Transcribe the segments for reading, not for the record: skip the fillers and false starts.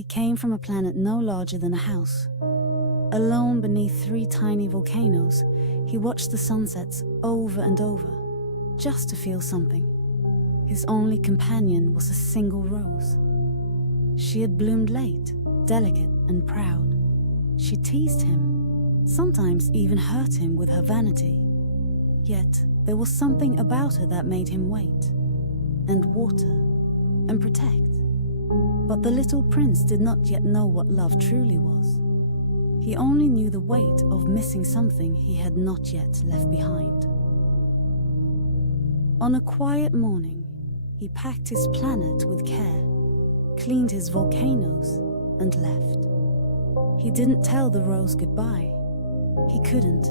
He came from a planet no larger than a house. Alone beneath 3 tiny volcanoes, he watched the sunsets over and over, just to feel something. His only companion was a single rose. She had bloomed late, delicate and proud. She teased him, sometimes even hurt him with her vanity. Yet there was something about her that made him wait, and water, and protect. But the little prince did not yet know what love truly was. He only knew the weight of missing something he had not yet left behind. On a quiet morning, he packed his planet with care, cleaned his volcanoes, and left. He didn't tell the rose goodbye. He couldn't.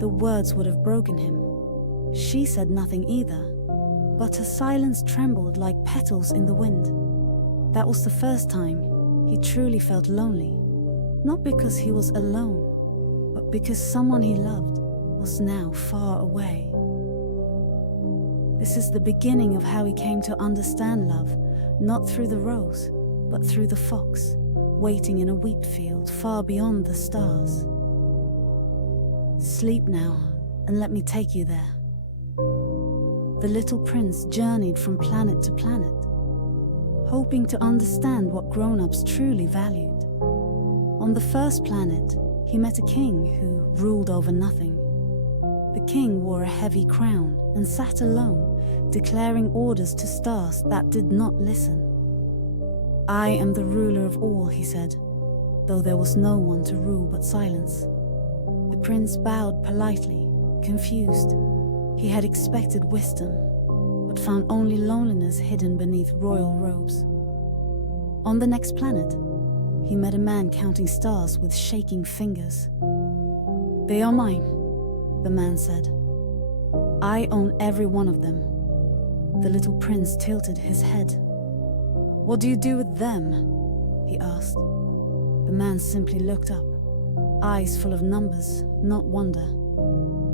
The words would have broken him. She said nothing either, but her silence trembled like petals in the wind. That was the first time he truly felt lonely, not because he was alone, but because someone he loved was now far away. This is the beginning of how he came to understand love, not through the rose, but through the fox, waiting in a wheat field far beyond the stars. Sleep now, and let me take you there. The little prince journeyed from planet to planet, hoping to understand what grown-ups truly valued. On the first planet, he met a king who ruled over nothing. The king wore a heavy crown and sat alone, declaring orders to stars that did not listen. "I am the ruler of all," he said, though there was no one to rule but silence. The prince bowed politely, confused. He had expected wisdom, but found only loneliness hidden beneath royal robes. On the next planet, he met a man counting stars with shaking fingers. "They are mine," the man said. "I own every one of them." The little prince tilted his head. "What do you do with them?" he asked. The man simply looked up, eyes full of numbers, not wonder.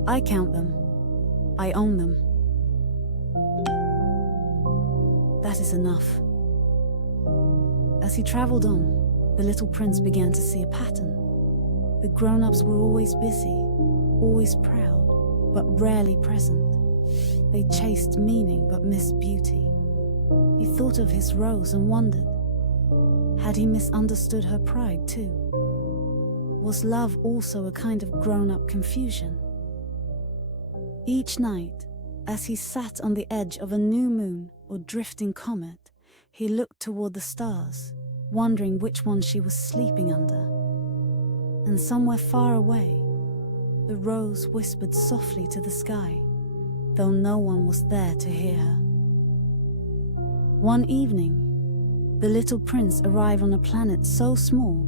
"I count them. I own them." "That is enough." As he traveled on, the little prince began to see a pattern. The grown-ups were always busy, always proud, but rarely present. They chased meaning but missed beauty. He thought of his rose and wondered, had he misunderstood her pride too? Was love also a kind of grown-up confusion? Each night, as he sat on the edge of a new moon or drifting comet, he looked toward the stars, wondering which one she was sleeping under. And somewhere far away, the rose whispered softly to the sky, though no one was there to hear her. One evening, the little prince arrived on a planet so small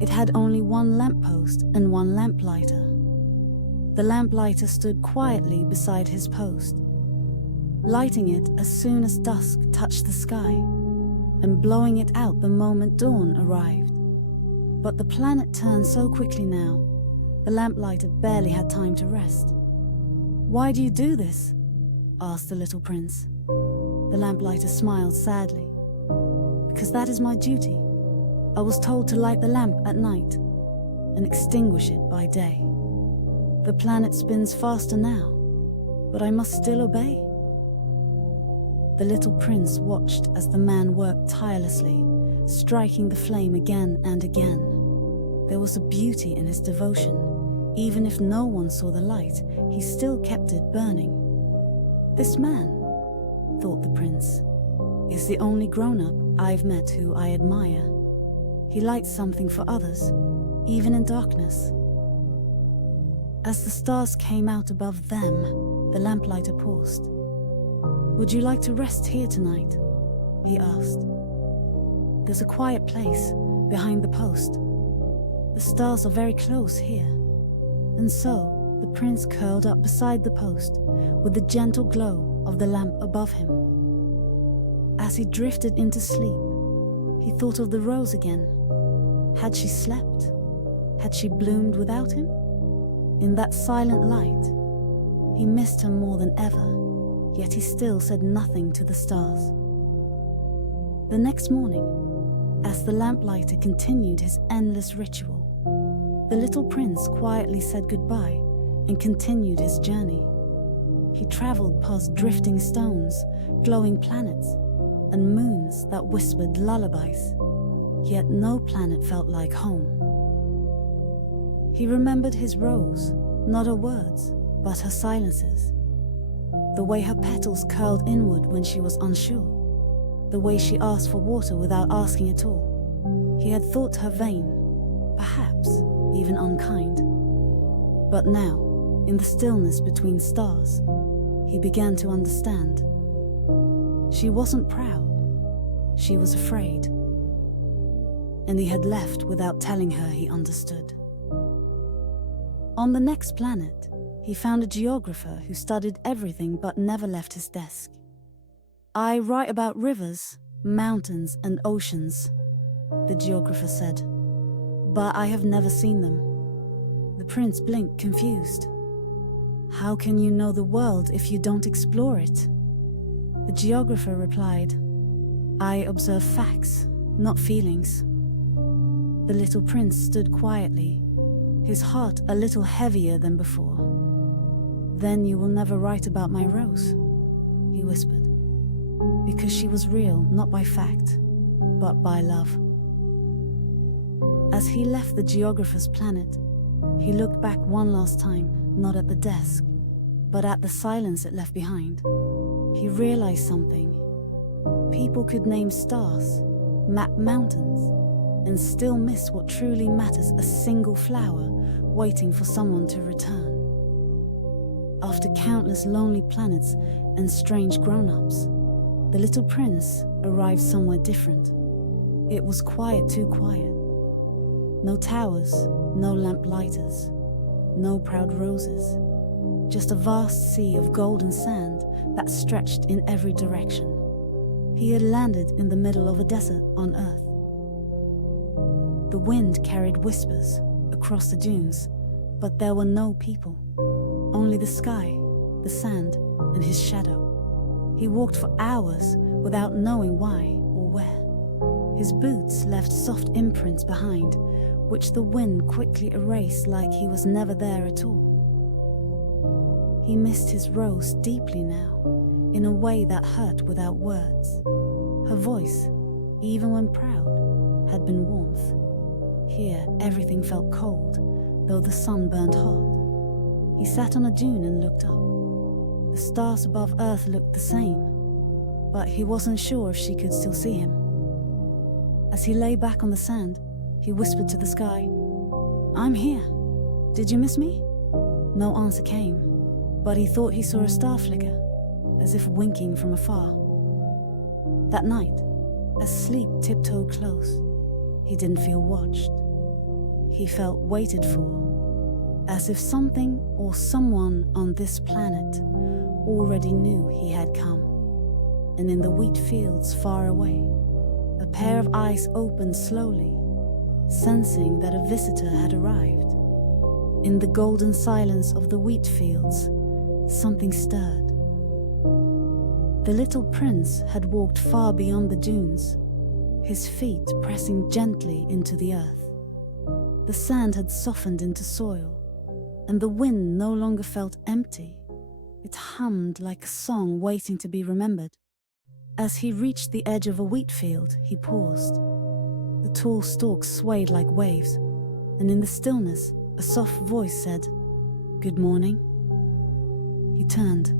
it had only one lamppost and one lamplighter. The lamplighter stood quietly beside his post, lighting it as soon as dusk touched the sky, and blowing it out the moment dawn arrived. But the planet turned so quickly now, the lamplighter barely had time to rest. "Why do you do this?" asked the little prince. The lamplighter smiled sadly. "Because that is my duty. I was told to light the lamp at night and extinguish it by day. The planet spins faster now, but I must still obey." The little prince watched as the man worked tirelessly, striking the flame again and again. There was a beauty in his devotion. Even if no one saw the light, he still kept it burning. "This man," thought the prince, "is the only grown-up I've met who I admire. He lights something for others, even in darkness." As the stars came out above them, the lamplighter paused. "Would you like to rest here tonight?" he asked. "There's a quiet place behind the post. The stars are very close here." And so the prince curled up beside the post with the gentle glow of the lamp above him. As he drifted into sleep, he thought of the rose again. Had she slept? Had she bloomed without him? In that silent light, he missed her more than ever, yet he still said nothing to the stars. The next morning, As the lamplighter continued his endless ritual, the little prince quietly said goodbye and continued his journey. He traveled past drifting stones, glowing planets, and moons that whispered lullabies, yet no planet felt like home. He remembered his rose, not her words, but her silences. The way her petals curled inward when she was unsure. The way she asked for water without asking at all. He had thought her vain, perhaps even unkind. But now, in the stillness between stars, he began to understand. She wasn't proud, she was afraid. And he had left without telling her he understood. On the next planet, he found a geographer who studied everything but never left his desk. "I write about rivers, mountains, and oceans," the geographer said, "but I have never seen them." The prince blinked, confused. "How can you know the world if you don't explore it?" The geographer replied, "I observe facts, not feelings." The little prince stood quietly, his heart a little heavier than before. "Then you will never write about my rose," he whispered, because she was real not by fact, but by love. As he left the geographer's planet, he looked back one last time, not at the desk, but at the silence it left behind. He realized something. People could name stars, map mountains, and still miss what truly matters: a single flower waiting for someone to return. After countless lonely planets and strange grown-ups, the little prince arrived somewhere different. It was quiet, too quiet. No towers, no lamplighters, no proud roses. Just a vast sea of golden sand that stretched in every direction. He had landed in the middle of a desert on Earth. The wind carried whispers across the dunes, but there were no people. Only the sky, the sand, and his shadow. He walked for hours without knowing why or where. His boots left soft imprints behind, which the wind quickly erased like he was never there at all. He missed his rose deeply now, in a way that hurt without words. Her voice, even when proud, had been warmth. Here, everything felt cold, though the sun burned hot. He sat on a dune and looked up. The stars above Earth looked the same, but he wasn't sure if she could still see him. As he lay back on the sand, he whispered to the sky, "I'm here. Did you miss me?" No answer came, but he thought he saw a star flicker, as if winking from afar. That night, as sleep tiptoed close, he didn't feel watched. He felt waited for, as if something or someone on this planet already knew he had come. And in the wheat fields far away, a pair of eyes opened slowly, sensing that a visitor had arrived. In the golden silence of the wheat fields, something stirred. The little prince had walked far beyond the dunes, his feet pressing gently into the earth. The sand had softened into soil, and the wind no longer felt empty. It hummed like a song waiting to be remembered. As he reached the edge of a wheat field, he paused. The tall stalks swayed like waves, and in the stillness, a soft voice said, "Good morning." He turned.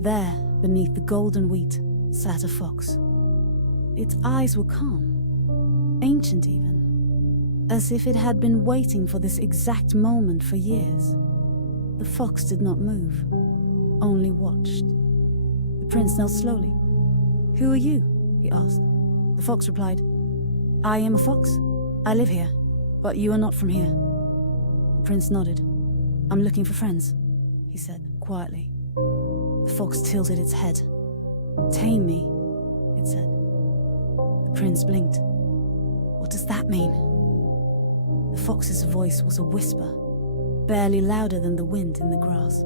There, beneath the golden wheat, sat a fox. Its eyes were calm, ancient even, as if it had been waiting for this exact moment for years. The fox did not move, only watched. The prince knelt slowly. "Who are you?" he asked. The fox replied, "I am a fox. I live here, but you are not from here." The prince nodded. "I'm looking for friends," he said quietly. The fox tilted its head. "Tame me," it said. The prince blinked. "What does that mean?" The fox's voice was a whisper, barely louder than the wind in the grass.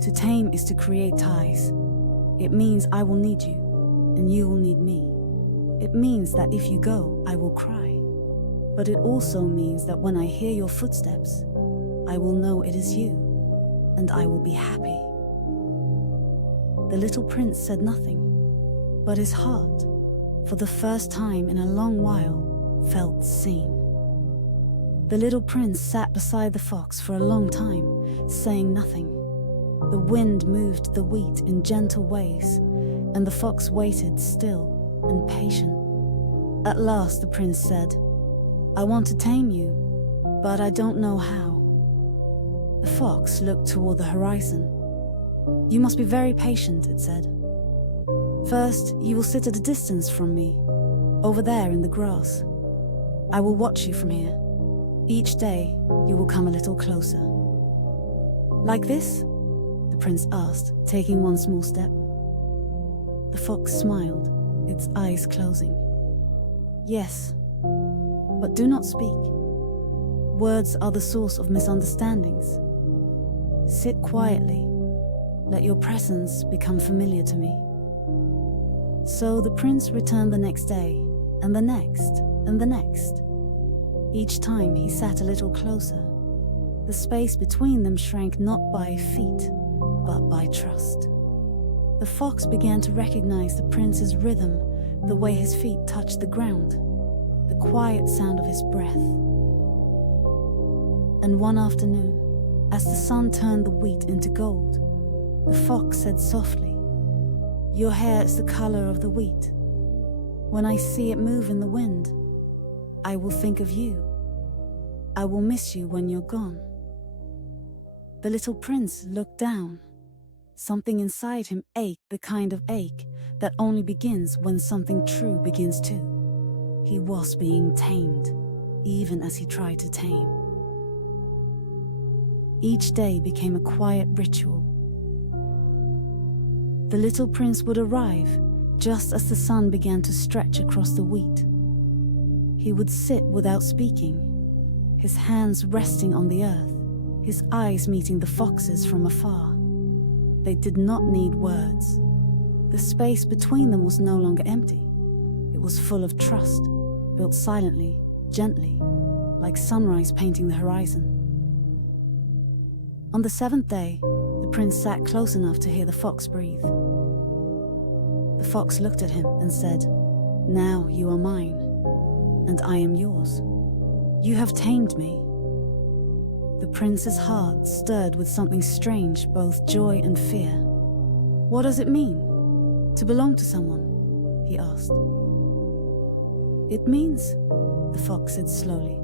"To tame is to create ties. It means I will need you, and you will need me. It means that if you go, I will cry. But it also means that when I hear your footsteps, I will know it is you, and I will be happy." The little prince said nothing, but his heart, for the first time in a long while, felt seen. The little prince sat beside the fox for a long time, saying nothing. The wind moved the wheat in gentle waves, and the fox waited still and patient. At last the prince said, "I want to tame you, but I don't know how." The fox looked toward the horizon. "You must be very patient," it said. "First, you will sit at a distance from me, over there in the grass. I will watch you from here. Each day, you will come a little closer." "Like this?" the prince asked, taking one small step. The fox smiled, its eyes closing. "Yes, but do not speak. Words are the source of misunderstandings. Sit quietly. Let your presence become familiar to me." So the prince returned the next day, and the next, and the next. Each time he sat a little closer. The space between them shrank not by feet, but by trust. The fox began to recognize the prince's rhythm, the way his feet touched the ground, the quiet sound of his breath. And one afternoon, as the sun turned the wheat into gold, the fox said softly, "Your hair is the color of the wheat. When I see it move in the wind, I will think of you. I will miss you when you're gone." The little prince looked down. Something inside him ached, the kind of ache that only begins when something true begins too. He was being tamed, even as he tried to tame. Each day became a quiet ritual. The little prince would arrive just as the sun began to stretch across the wheat. He would sit without speaking, his hands resting on the earth, his eyes meeting the fox's from afar. They did not need words. The space between them was no longer empty. It was full of trust, built silently, gently, like sunrise painting the horizon. On the seventh day, the prince sat close enough to hear the fox breathe. The fox looked at him and said, "Now you are mine, and I am yours. You have tamed me." The prince's heart stirred with something strange, both joy and fear. "What does it mean, to belong to someone?" he asked. "It means," the fox said slowly,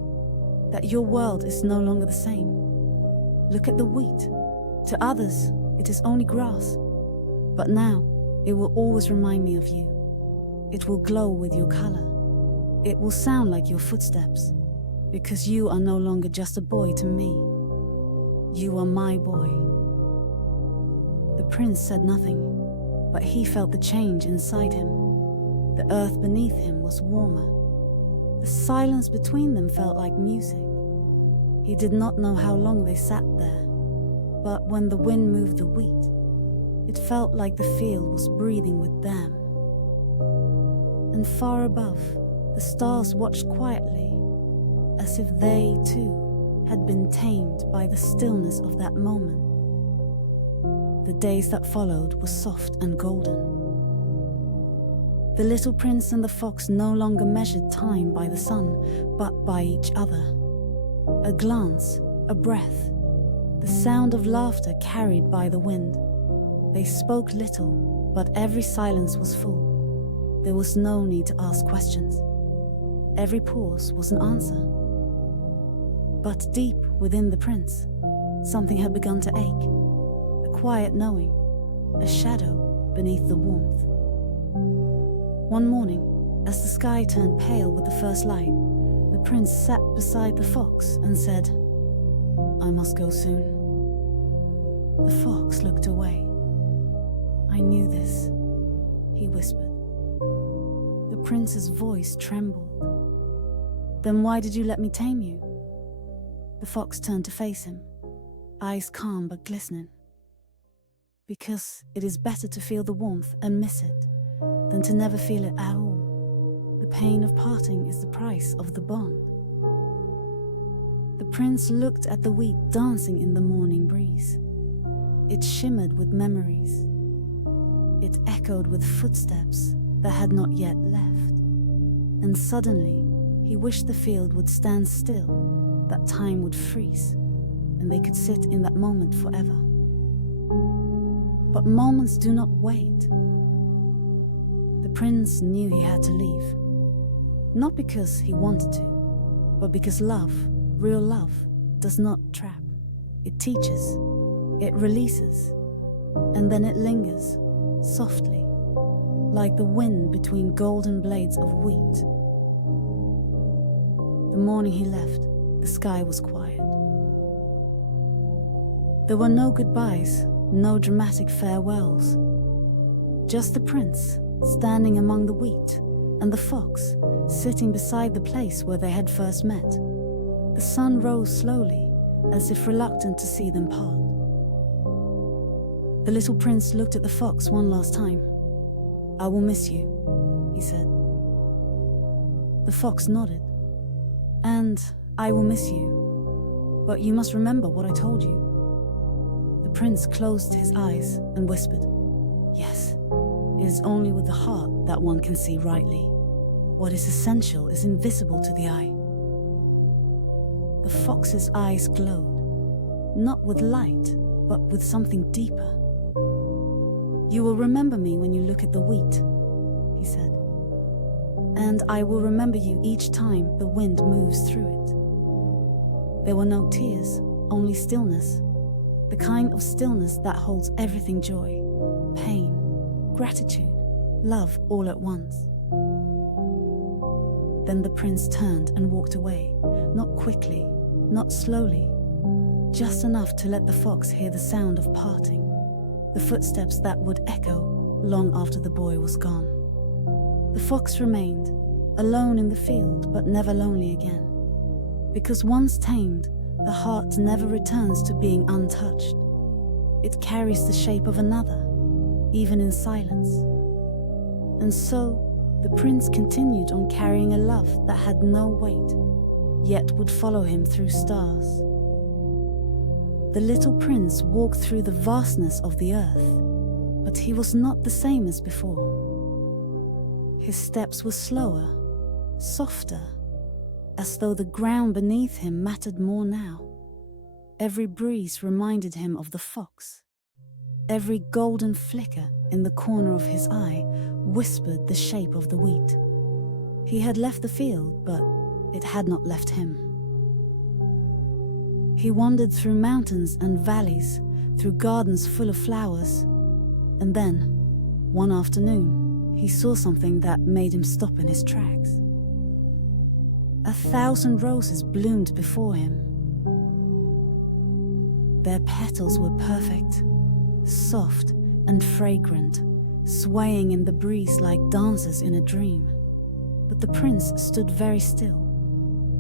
"that your world is no longer the same. Look at the wheat. To others, it is only grass. But now, it will always remind me of you. It will glow with your color. It will sound like your footsteps, because you are no longer just a boy to me. You are my boy." The prince said nothing, but he felt the change inside him. The earth beneath him was warmer. The silence between them felt like music. He did not know how long they sat there, but when the wind moved the wheat, it felt like the field was breathing with them. And far above, the stars watched quietly, as if they, too, had been tamed by the stillness of that moment. The days that followed were soft and golden. The little prince and the fox no longer measured time by the sun, but by each other. A glance, a breath, the sound of laughter carried by the wind. They spoke little, but every silence was full. There was no need to ask questions. Every pause was an answer. But deep within the prince, something had begun to ache. A quiet knowing, a shadow beneath the warmth. One morning, as the sky turned pale with the first light, the prince sat beside the fox and said, "I must go soon." The fox looked away. "I knew this," he whispered. The prince's voice trembled. "Then why did you let me tame you?" The fox turned to face him, eyes calm but glistening. "Because it is better to feel the warmth and miss it than to never feel it at all. pain of parting is the price of the bond. The prince looked at the wheat dancing in the morning breeze. It shimmered with memories. It echoed with footsteps that had not yet left. And suddenly, he wished the field would stand still, that time would freeze, and they could sit in that moment forever. But moments do not wait. The prince knew he had to leave, not because he wanted to, but because love, real love, does not trap. It teaches, it releases, and then it lingers, softly, like the wind between golden blades of wheat. The morning he left, the sky was quiet. There were no goodbyes, no dramatic farewells. Just the prince, standing among the wheat, and the fox, sitting beside the place where they had first met. The sun rose slowly, as if reluctant to see them part. The little prince looked at the fox one last time. "I will miss you," he said. The fox nodded. "And I will miss you. But you must remember what I told you." The prince closed his eyes and whispered, "Yes, it is only with the heart that one can see rightly. What is essential is invisible to the eye." The fox's eyes glowed, not with light, but with something deeper. "You will remember me when you look at the wheat," he said. "And I will remember you each time the wind moves through it." There were no tears, only stillness, the kind of stillness that holds everything: joy, pain, gratitude, love all at once. Then the prince turned and walked away, not quickly, not slowly, just enough to let the fox hear the sound of parting, the footsteps that would echo long after the boy was gone. The fox remained, alone in the field, but never lonely again. Because once tamed, the heart never returns to being untouched. It carries the shape of another, even in silence. And so, the prince continued on carrying a love that had no weight, yet would follow him through stars. The little prince walked through the vastness of the earth, but he was not the same as before. His steps were slower, softer, as though the ground beneath him mattered more now. Every breeze reminded him of the fox. Every golden flicker in the corner of his eye whispered the shape of the wheat. He had left the field, but it had not left him. He wandered through mountains and valleys, through gardens full of flowers, and then, one afternoon, he saw something that made him stop in his tracks. 1,000 roses bloomed before him. Their petals were perfect, soft and fragrant, swaying in the breeze like dancers in a dream. But the prince stood very still.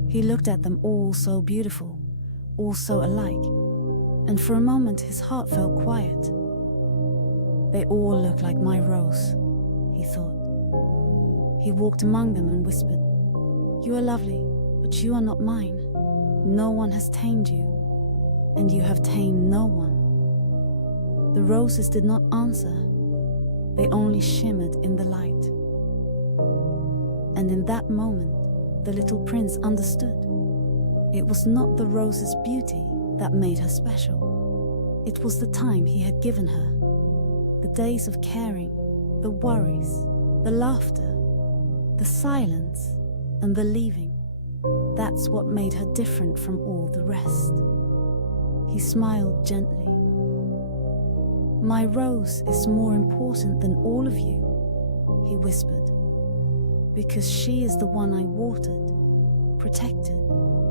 He looked at them all so beautiful, all so alike, and for a moment his heart felt quiet. They all look like my rose, he thought. He walked among them and whispered, "You are lovely, but you are not mine. No one has tamed you, and you have tamed no one." The roses did not answer. They only shimmered in the light. And in that moment, the little prince understood. It was not the rose's beauty that made her special. It was the time he had given her. The days of caring, the worries, the laughter, the silence, and the leaving. That's what made her different from all the rest. He smiled gently. "My rose is more important than all of you," he whispered, "because she is the one I watered, protected,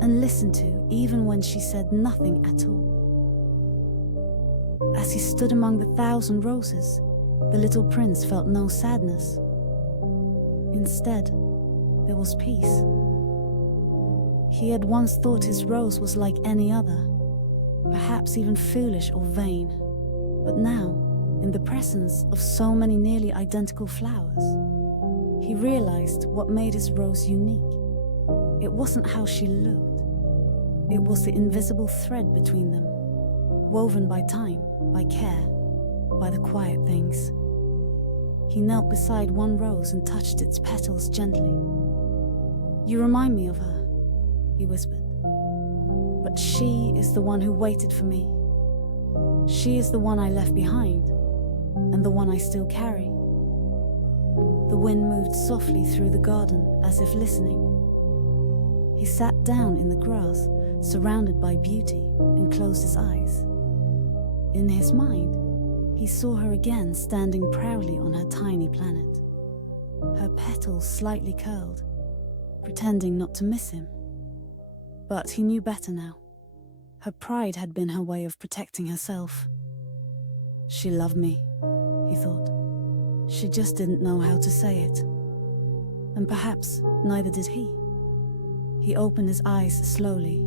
and listened to even when she said nothing at all." As he stood among the 1,000 roses, the little prince felt no sadness. Instead, there was peace. He had once thought his rose was like any other, perhaps even foolish or vain. But now, in the presence of so many nearly identical flowers, He realized what made his rose unique. It wasn't how she looked. It was the invisible thread between them, woven by time, by care, by the quiet things. He knelt beside one rose and touched its petals gently. "You remind me of her," he whispered. "But she is the one who waited for me. She is the one I left behind, and the one I still carry." The wind moved softly through the garden as if listening. He sat down in the grass, surrounded by beauty, and closed his eyes. In his mind, he saw her again standing proudly on her tiny planet, her petals slightly curled, pretending not to miss him. But he knew better now. Her pride had been her way of protecting herself. She loved me, he thought. She just didn't know how to say it. And perhaps neither did he. He opened his eyes slowly.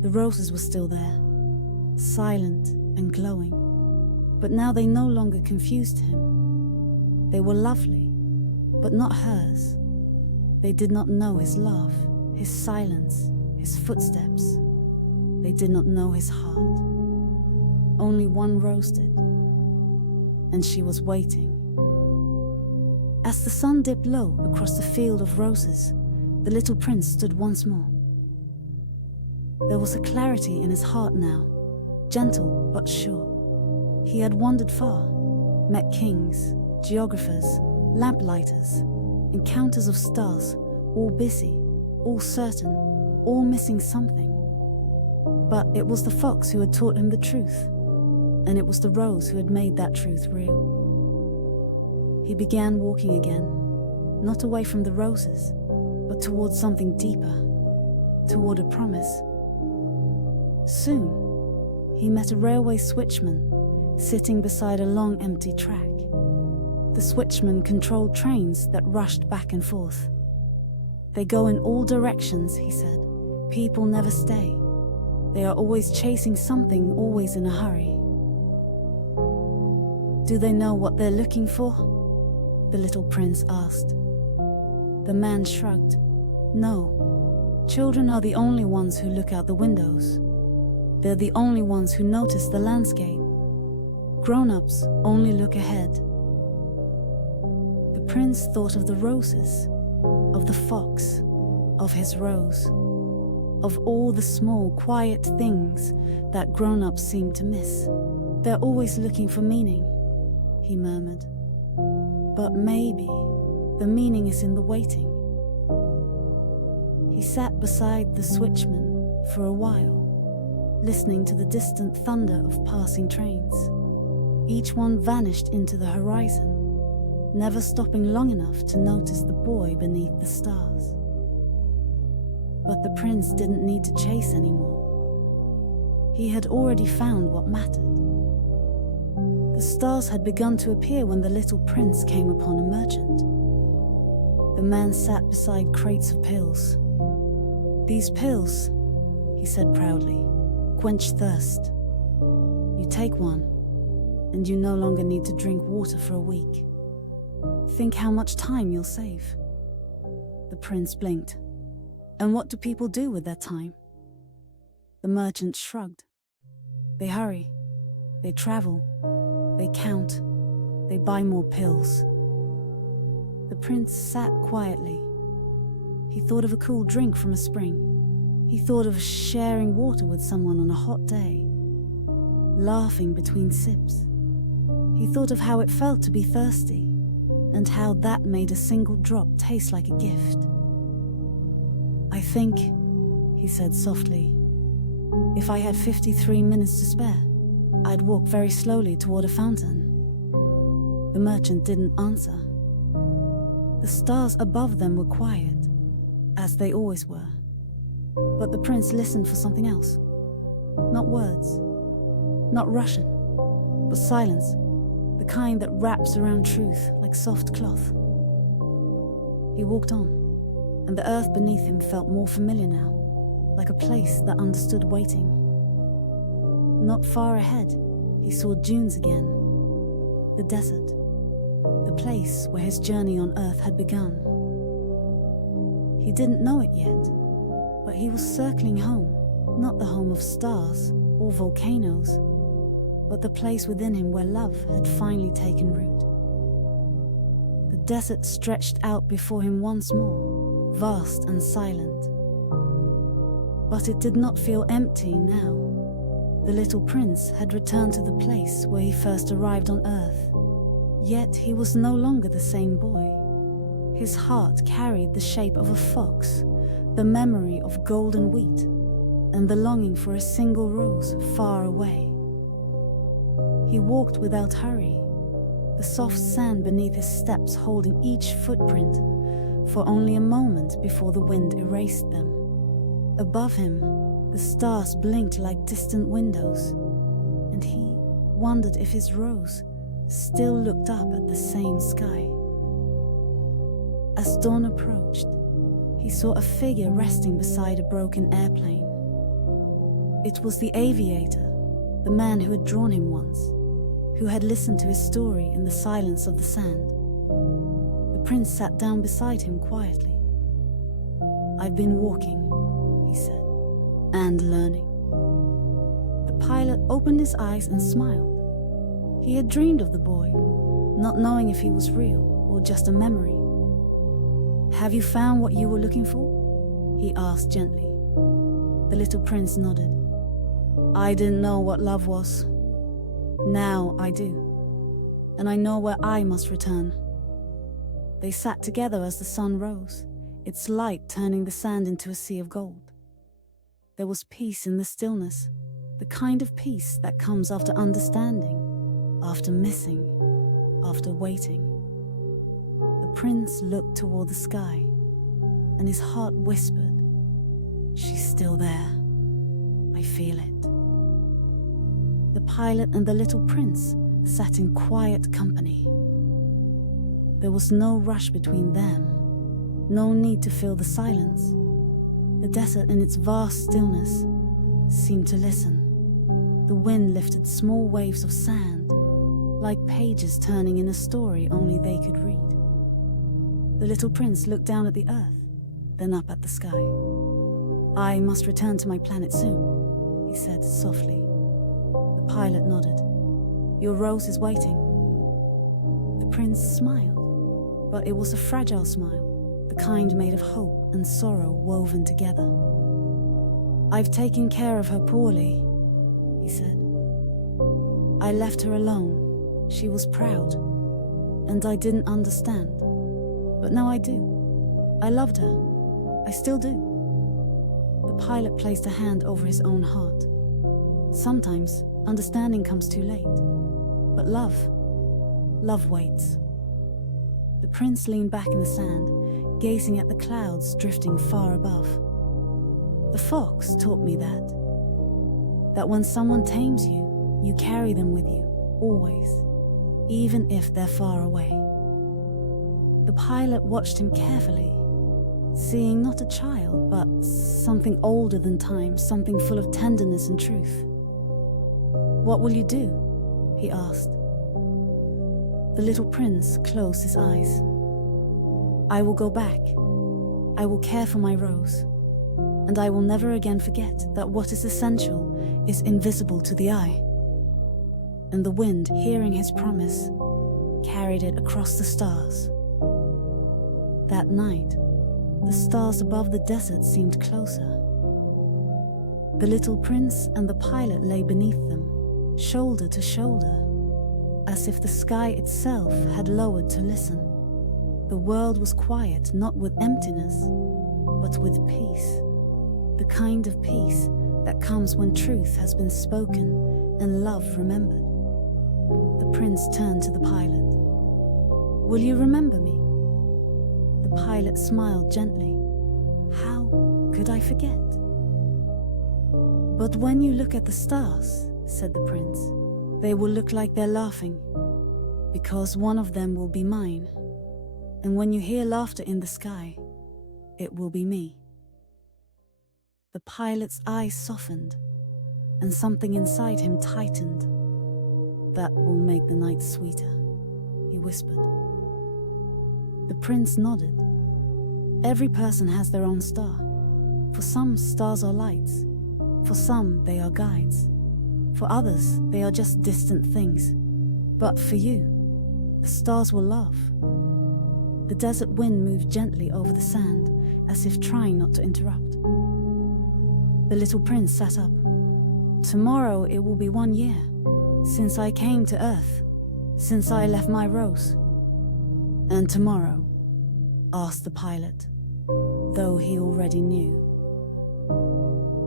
The roses were still there, silent and glowing. But now they no longer confused him. They were lovely, but not hers. They did not know his laugh, his silence, his footsteps. They did not know his heart. Only one rose did, and she was waiting. As the sun dipped low across the field of roses, the little prince stood once more. There was a clarity in his heart now, gentle but sure. He had wandered far, met kings, geographers, lamplighters, encounters of stars, all busy, all certain, all missing something. But it was the fox who had taught him the truth, and it was the rose who had made that truth real. He began walking again, not away from the roses, but towards something deeper, toward a promise. Soon, he met a railway switchman sitting beside a long empty track. The switchman controlled trains that rushed back and forth. "They go in all directions," he said. "People never stay. They are always chasing something, always in a hurry." "Do they know what they're looking for?" the little prince asked. The man shrugged. "No. Children are the only ones who look out the windows. They're the only ones who notice the landscape. Grown-ups only look ahead." The prince thought of the roses, of the fox, of his rose, of all the small, quiet things that grown-ups seem to miss. "They're always looking for meaning," he murmured. "But maybe the meaning is in the waiting." He sat beside the switchman for a while, listening to the distant thunder of passing trains. Each one vanished into the horizon, never stopping long enough to notice the boy beneath the stars. But the prince didn't need to chase anymore. He had already found what mattered. The stars had begun to appear when the little prince came upon a merchant. The man sat beside crates of pills. "These pills," he said proudly, "quench thirst. You take one, and you no longer need to drink water for a week. Think how much time you'll save." The prince blinked. "And what do people do with their time?" The merchant shrugged. "They hurry. They travel. They count. They buy more pills." The prince sat quietly. He thought of a cool drink from a spring. He thought of sharing water with someone on a hot day, laughing between sips. He thought of how it felt to be thirsty, and how that made a single drop taste like a gift. "I think," he said softly, "if I had 53 minutes to spare, I'd walk very slowly toward a fountain." The merchant didn't answer. The stars above them were quiet, as they always were. But the prince listened for something else. Not words, not Russian, but silence, the kind that wraps around truth like soft cloth. He walked on, and the earth beneath him felt more familiar now, like a place that understood waiting. Not far ahead, he saw dunes again, the desert, the place where his journey on Earth had begun. He didn't know it yet, but he was circling home, not the home of stars or volcanoes, but the place within him where love had finally taken root. The desert stretched out before him once more, vast and silent. But it did not feel empty now. The little prince had returned to the place where he first arrived on Earth. Yet he was no longer the same boy. His heart carried the shape of a fox, the memory of golden wheat, and the longing for a single rose far away. He walked without hurry, the soft sand beneath his steps holding each footprint, for only a moment before the wind erased them. Above him, the stars blinked like distant windows, and he wondered if his rose still looked up at the same sky. As dawn approached, he saw a figure resting beside a broken airplane. It was the aviator, the man who had drawn him once, who had listened to his story in the silence of the sand. The prince sat down beside him quietly. "I've been walking," he said, "and learning." The pilot opened his eyes and smiled. He had dreamed of the boy, not knowing if he was real or just a memory. "Have you found what you were looking for?" he asked gently. The little prince nodded. "I didn't know what love was. Now I do, and I know where I must return." They sat together as the sun rose, its light turning the sand into a sea of gold. There was peace in the stillness, the kind of peace that comes after understanding, after missing, after waiting. The prince looked toward the sky, and his heart whispered, "She's still there. I feel it." The pilot and the little prince sat in quiet company. There was no rush between them, no need to fill the silence. The desert in its vast stillness seemed to listen. The wind lifted small waves of sand, like pages turning in a story only they could read. The little prince looked down at the earth, then up at the sky. "I must return to my planet soon," he said softly. The pilot nodded. "Your rose is waiting." The prince smiled, but it was a fragile smile, the kind made of hope and sorrow woven together. "I've taken care of her poorly," he said. "I left her alone. She was proud, and I didn't understand. But now I do. I loved her. I still do." The pilot placed a hand over his own heart. Sometimes understanding comes too late, but love waits. The prince leaned back in the sand, gazing at the clouds drifting far above. "The fox taught me that when someone tames you, you carry them with you, always, even if they're far away." The pilot watched him carefully, seeing not a child, but something older than time, something full of tenderness and truth. "What will you do?" he asked. The little prince closed his eyes. "I will go back. I will care for my rose, and I will never again forget that what is essential is invisible to the eye." And the wind, hearing his promise, carried it across the stars. That night, the stars above the desert seemed closer. The little prince and the pilot lay beneath them, shoulder to shoulder, as if the sky itself had lowered to listen. The world was quiet, not with emptiness, but with peace. The kind of peace that comes when truth has been spoken and love remembered. The prince turned to the pilot. "Will you remember me?" The pilot smiled gently. "How could I forget?" "But when you look at the stars," said the prince, "they will look like they're laughing, because one of them will be mine. And when you hear laughter in the sky, it will be me." The pilot's eyes softened, and something inside him tightened. "That will make the night sweeter," he whispered. The prince nodded. Every person has their own star. For some, stars are lights. For some, they are guides. For others, they are just distant things. But for you, the stars will laugh. The desert wind moved gently over the sand, as if trying not to interrupt. The little prince sat up. Tomorrow it will be 1 year since I came to Earth, since I left my rose. And tomorrow? Asked the pilot, though he already knew.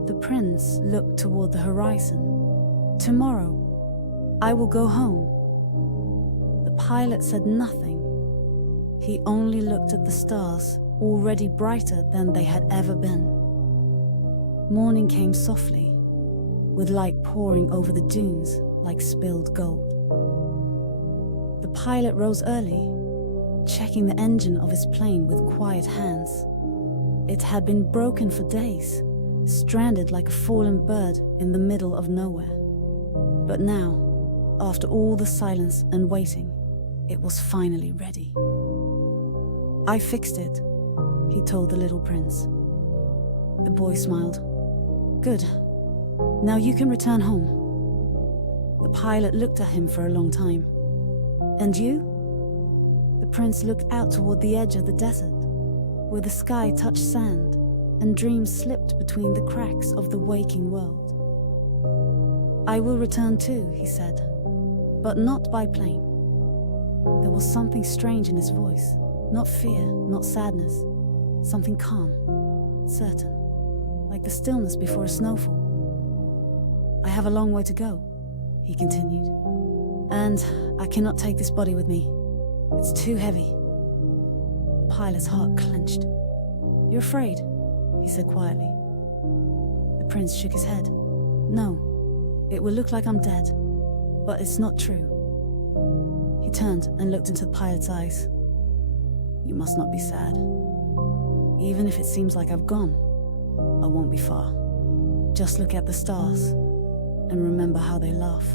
The prince looked toward the horizon. Tomorrow, I will go home. The pilot said nothing. He only looked at the stars, already brighter than they had ever been. Morning came softly, with light pouring over the dunes like spilled gold. The pilot rose early, checking the engine of his plane with quiet hands. It had been broken for days, stranded like a fallen bird in the middle of nowhere. But now, after all the silence and waiting, it was finally ready. I fixed it, he told the little prince. The boy smiled. Good. Now you can return home. The pilot looked at him for a long time. And you? The prince looked out toward the edge of the desert, where the sky touched sand and dreams slipped between the cracks of the waking world. I will return too, he said, but not by plane. There was something strange in his voice, not fear, not sadness, something calm, certain, like the stillness before a snowfall. I have a long way to go, he continued, and I cannot take this body with me. It's too heavy. The pilot's heart clenched. You're afraid, he said quietly. The prince shook his head. No, it will look like I'm dead, but it's not true. He turned and looked into the pilot's eyes. You must not be sad. Even if it seems like I've gone, I won't be far. Just look at the stars and remember how they laugh.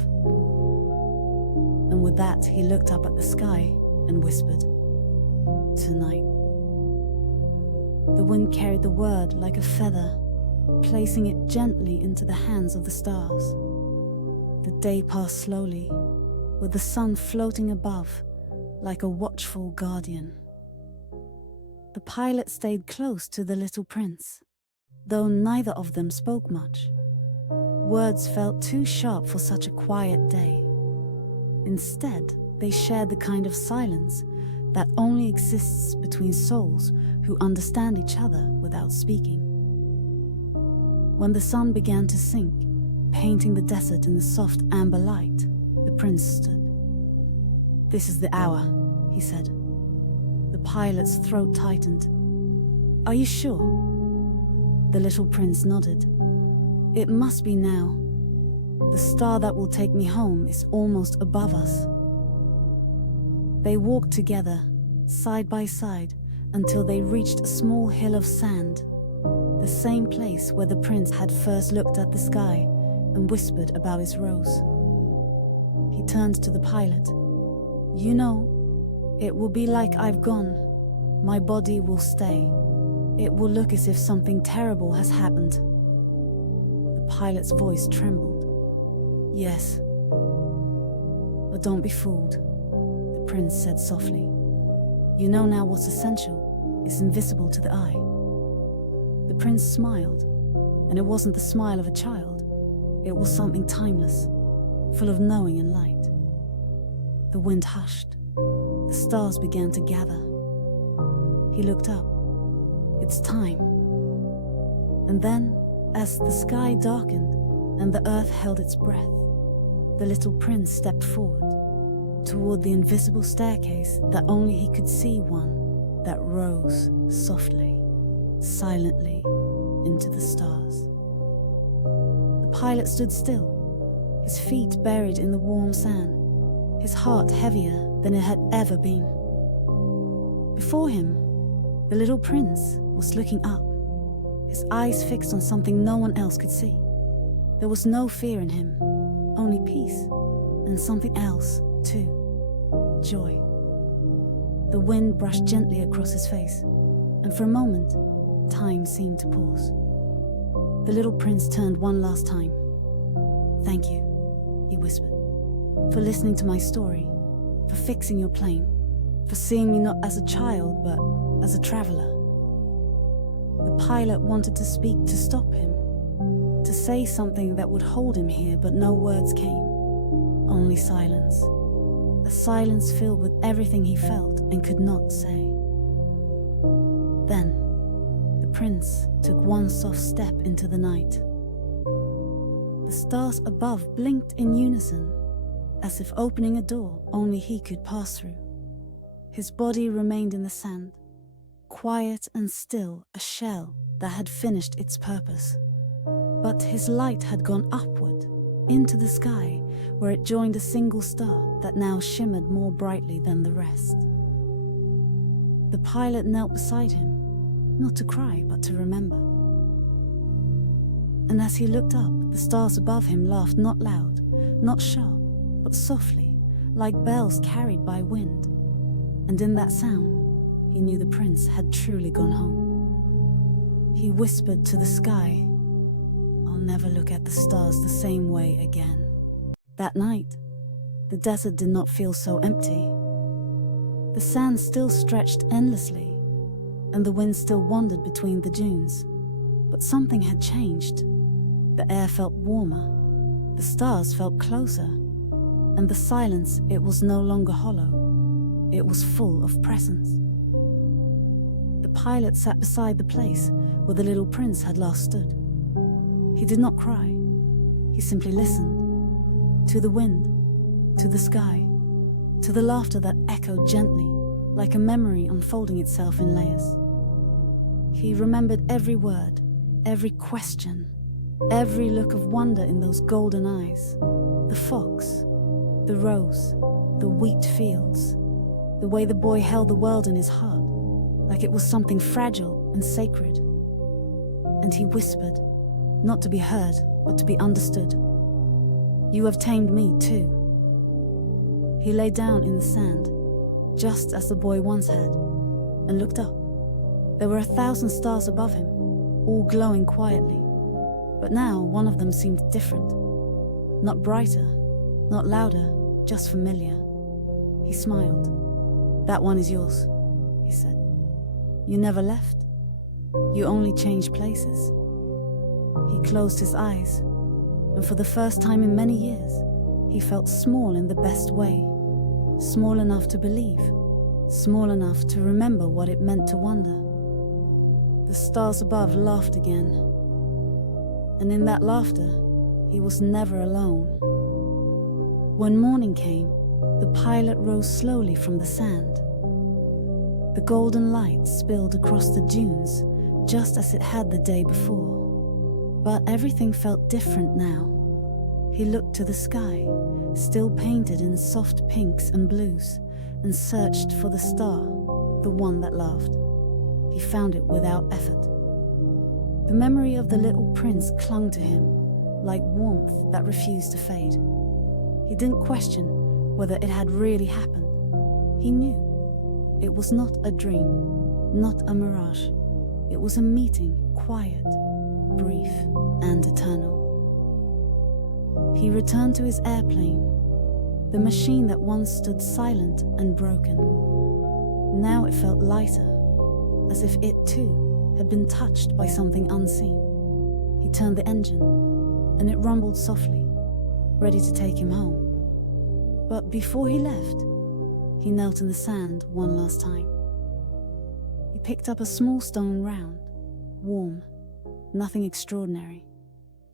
And with that, he looked up at the sky and whispered, tonight. The wind carried the word like a feather, placing it gently into the hands of the stars. The day passed slowly, with the sun floating above like a watchful guardian. The pilot stayed close to the little prince, though neither of them spoke much. Words felt too sharp for such a quiet day. Instead, they shared the kind of silence that only exists between souls who understand each other without speaking. When the sun began to sink, painting the desert in the soft amber light, the prince stood. This is the hour, he said. The pilot's throat tightened. Are you sure? The little prince nodded. It must be now. The star that will take me home is almost above us. They walked together, side by side, until they reached a small hill of sand, the same place where the prince had first looked at the sky and whispered about his rose. He turned to the pilot. You know, it will be like I've gone. My body will stay. It will look as if something terrible has happened. The pilot's voice trembled. Yes. But don't be fooled, the prince said softly. You know now what's essential is invisible to the eye. The prince smiled, and it wasn't the smile of a child. It was something timeless, full of knowing and light. The wind hushed. The stars began to gather. He looked up. It's time. And then, as the sky darkened and the earth held its breath, the little prince stepped forward, toward the invisible staircase that only he could see, one that rose softly, silently into the stars. The pilot stood still, his feet buried in the warm sand, his heart heavier than it had ever been. Before him, the little prince was looking up, his eyes fixed on something no one else could see. There was no fear in him, only peace, and something else, too. Joy. The wind brushed gently across his face, and for a moment, time seemed to pause. The little prince turned one last time. "Thank you," he whispered, "for listening to my story, for fixing your plane, for seeing me not as a child, but as a traveler." The pilot wanted to speak to stop him, to say something that would hold him here, but no words came. Only silence. A silence filled with everything he felt and could not say. Then, the prince took one soft step into the night. The stars above blinked in unison, as if opening a door only he could pass through. His body remained in the sand, quiet and still, a shell that had finished its purpose. But his light had gone upward, into the sky, where it joined a single star that now shimmered more brightly than the rest. The pilot knelt beside him, not to cry, but to remember. And as he looked up, the stars above him laughed not loud, not sharp, but softly, like bells carried by wind. And in that sound, he knew the prince had truly gone home. He whispered to the sky, "I'll never look at the stars the same way again." That night, the desert did not feel so empty. The sand still stretched endlessly, and the wind still wandered between the dunes. But something had changed. The air felt warmer, the stars felt closer, and the silence, it was no longer hollow. It was full of presence. The pilot sat beside the place where the little prince had last stood. He did not cry. He simply listened. To the wind, to the sky, to the laughter that echoed gently, like a memory unfolding itself in layers. He remembered every word, every question, every look of wonder in those golden eyes. The fox, the rose, the wheat fields, the way the boy held the world in his heart, like it was something fragile and sacred. And he whispered, not to be heard, but to be understood, "You have tamed me too." He lay down in the sand, just as the boy once had, and looked up. There were 1,000 stars above him, all glowing quietly. But now one of them seemed different. Not brighter, not louder, just familiar. He smiled. "That one is yours," he said. "You never left. You only changed places." He closed his eyes, and for the first time in many years, he felt small in the best way. Small enough to believe, small enough to remember what it meant to wonder. The stars above laughed again, and in that laughter, he was never alone. When morning came, the pilot rose slowly from the sand. The golden light spilled across the dunes, just as it had the day before. But everything felt different now. He looked to the sky, still painted in soft pinks and blues, and searched for the star, the one that laughed. He found it without effort. The memory of the little prince clung to him, like warmth that refused to fade. He didn't question whether it had really happened. He knew. It was not a dream, not a mirage. It was a meeting, quiet, brief, and eternal. He returned to his airplane, the machine that once stood silent and broken. Now it felt lighter, as if it too had been touched by something unseen. He turned the engine, and it rumbled softly, ready to take him home. But before he left, he knelt in the sand one last time. He picked up a small stone round, warm, nothing extraordinary,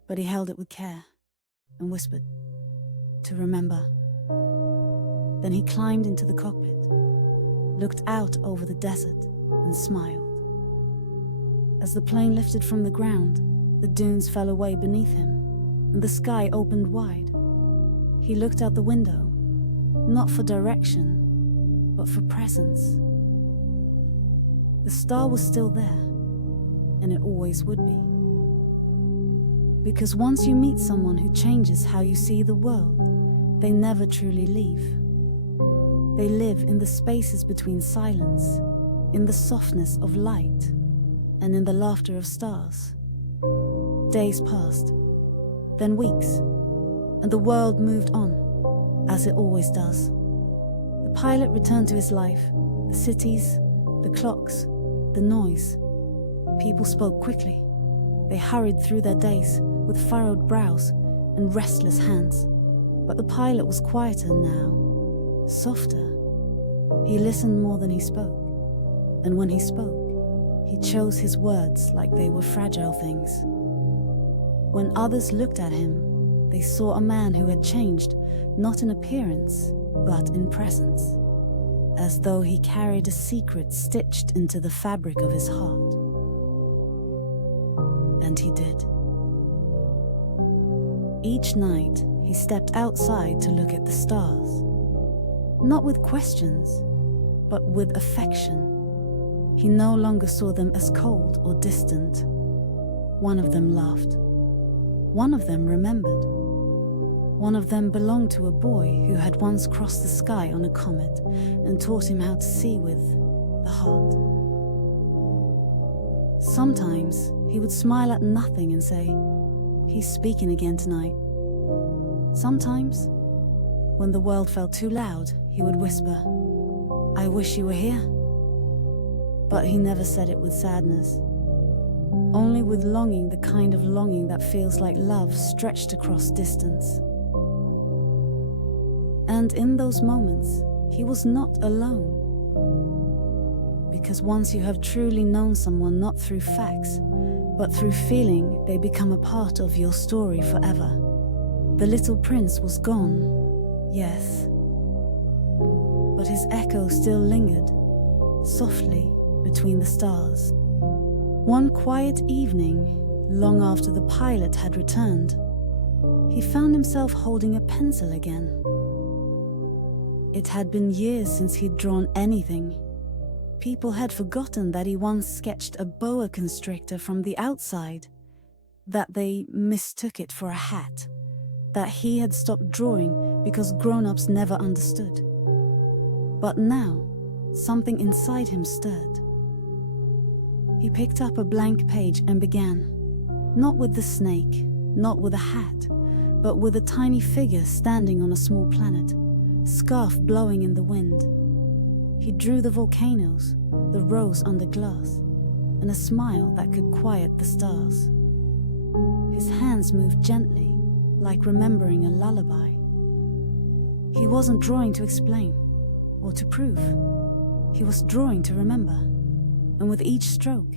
but he held it with care and whispered, "To remember." Then he climbed into the cockpit, looked out over the desert, and smiled. As the plane lifted from the ground, the dunes fell away beneath him, and the sky opened wide. He looked out the window, not for direction, but for presence. The star was still there, and it always would be. Because once you meet someone who changes how you see the world, they never truly leave. They live in the spaces between silence, in the softness of light, and in the laughter of stars. Days passed, then weeks, and the world moved on, as it always does. The pilot returned to his life, the cities, the clocks, the noise. People spoke quickly. They hurried through their days with furrowed brows and restless hands. But the pilot was quieter now, softer. He listened more than he spoke. And when he spoke, he chose his words like they were fragile things. When others looked at him, they saw a man who had changed, not in appearance, but in presence, as though he carried a secret stitched into the fabric of his heart. And he did. Each night, he stepped outside to look at the stars, not with questions, but with affection. He no longer saw them as cold or distant. One of them laughed. One of them remembered. One of them belonged to a boy who had once crossed the sky on a comet and taught him how to see with the heart. Sometimes he would smile at nothing and say, "He's speaking again tonight." Sometimes, when the world felt too loud, he would whisper, "I wish you were here." But he never said it with sadness, only with longing, the kind of longing that feels like love stretched across distance. And in those moments, he was not alone. Because once you have truly known someone not through facts, but through feeling, they become a part of your story forever. The little prince was gone, yes, but his echo still lingered, softly between the stars. One quiet evening, long after the pilot had returned, he found himself holding a pencil again. It had been years since he'd drawn anything. People had forgotten that he once sketched a boa constrictor from the outside, that they mistook it for a hat, that he had stopped drawing because grown-ups never understood. But now, something inside him stirred. He picked up a blank page and began, not with the snake, not with a hat, but with a tiny figure standing on a small planet, scarf blowing in the wind. He drew the volcanoes, the rose under glass, and a smile that could quiet the stars. His hands moved gently, like remembering a lullaby. He wasn't drawing to explain, or to prove. He was drawing to remember. And with each stroke,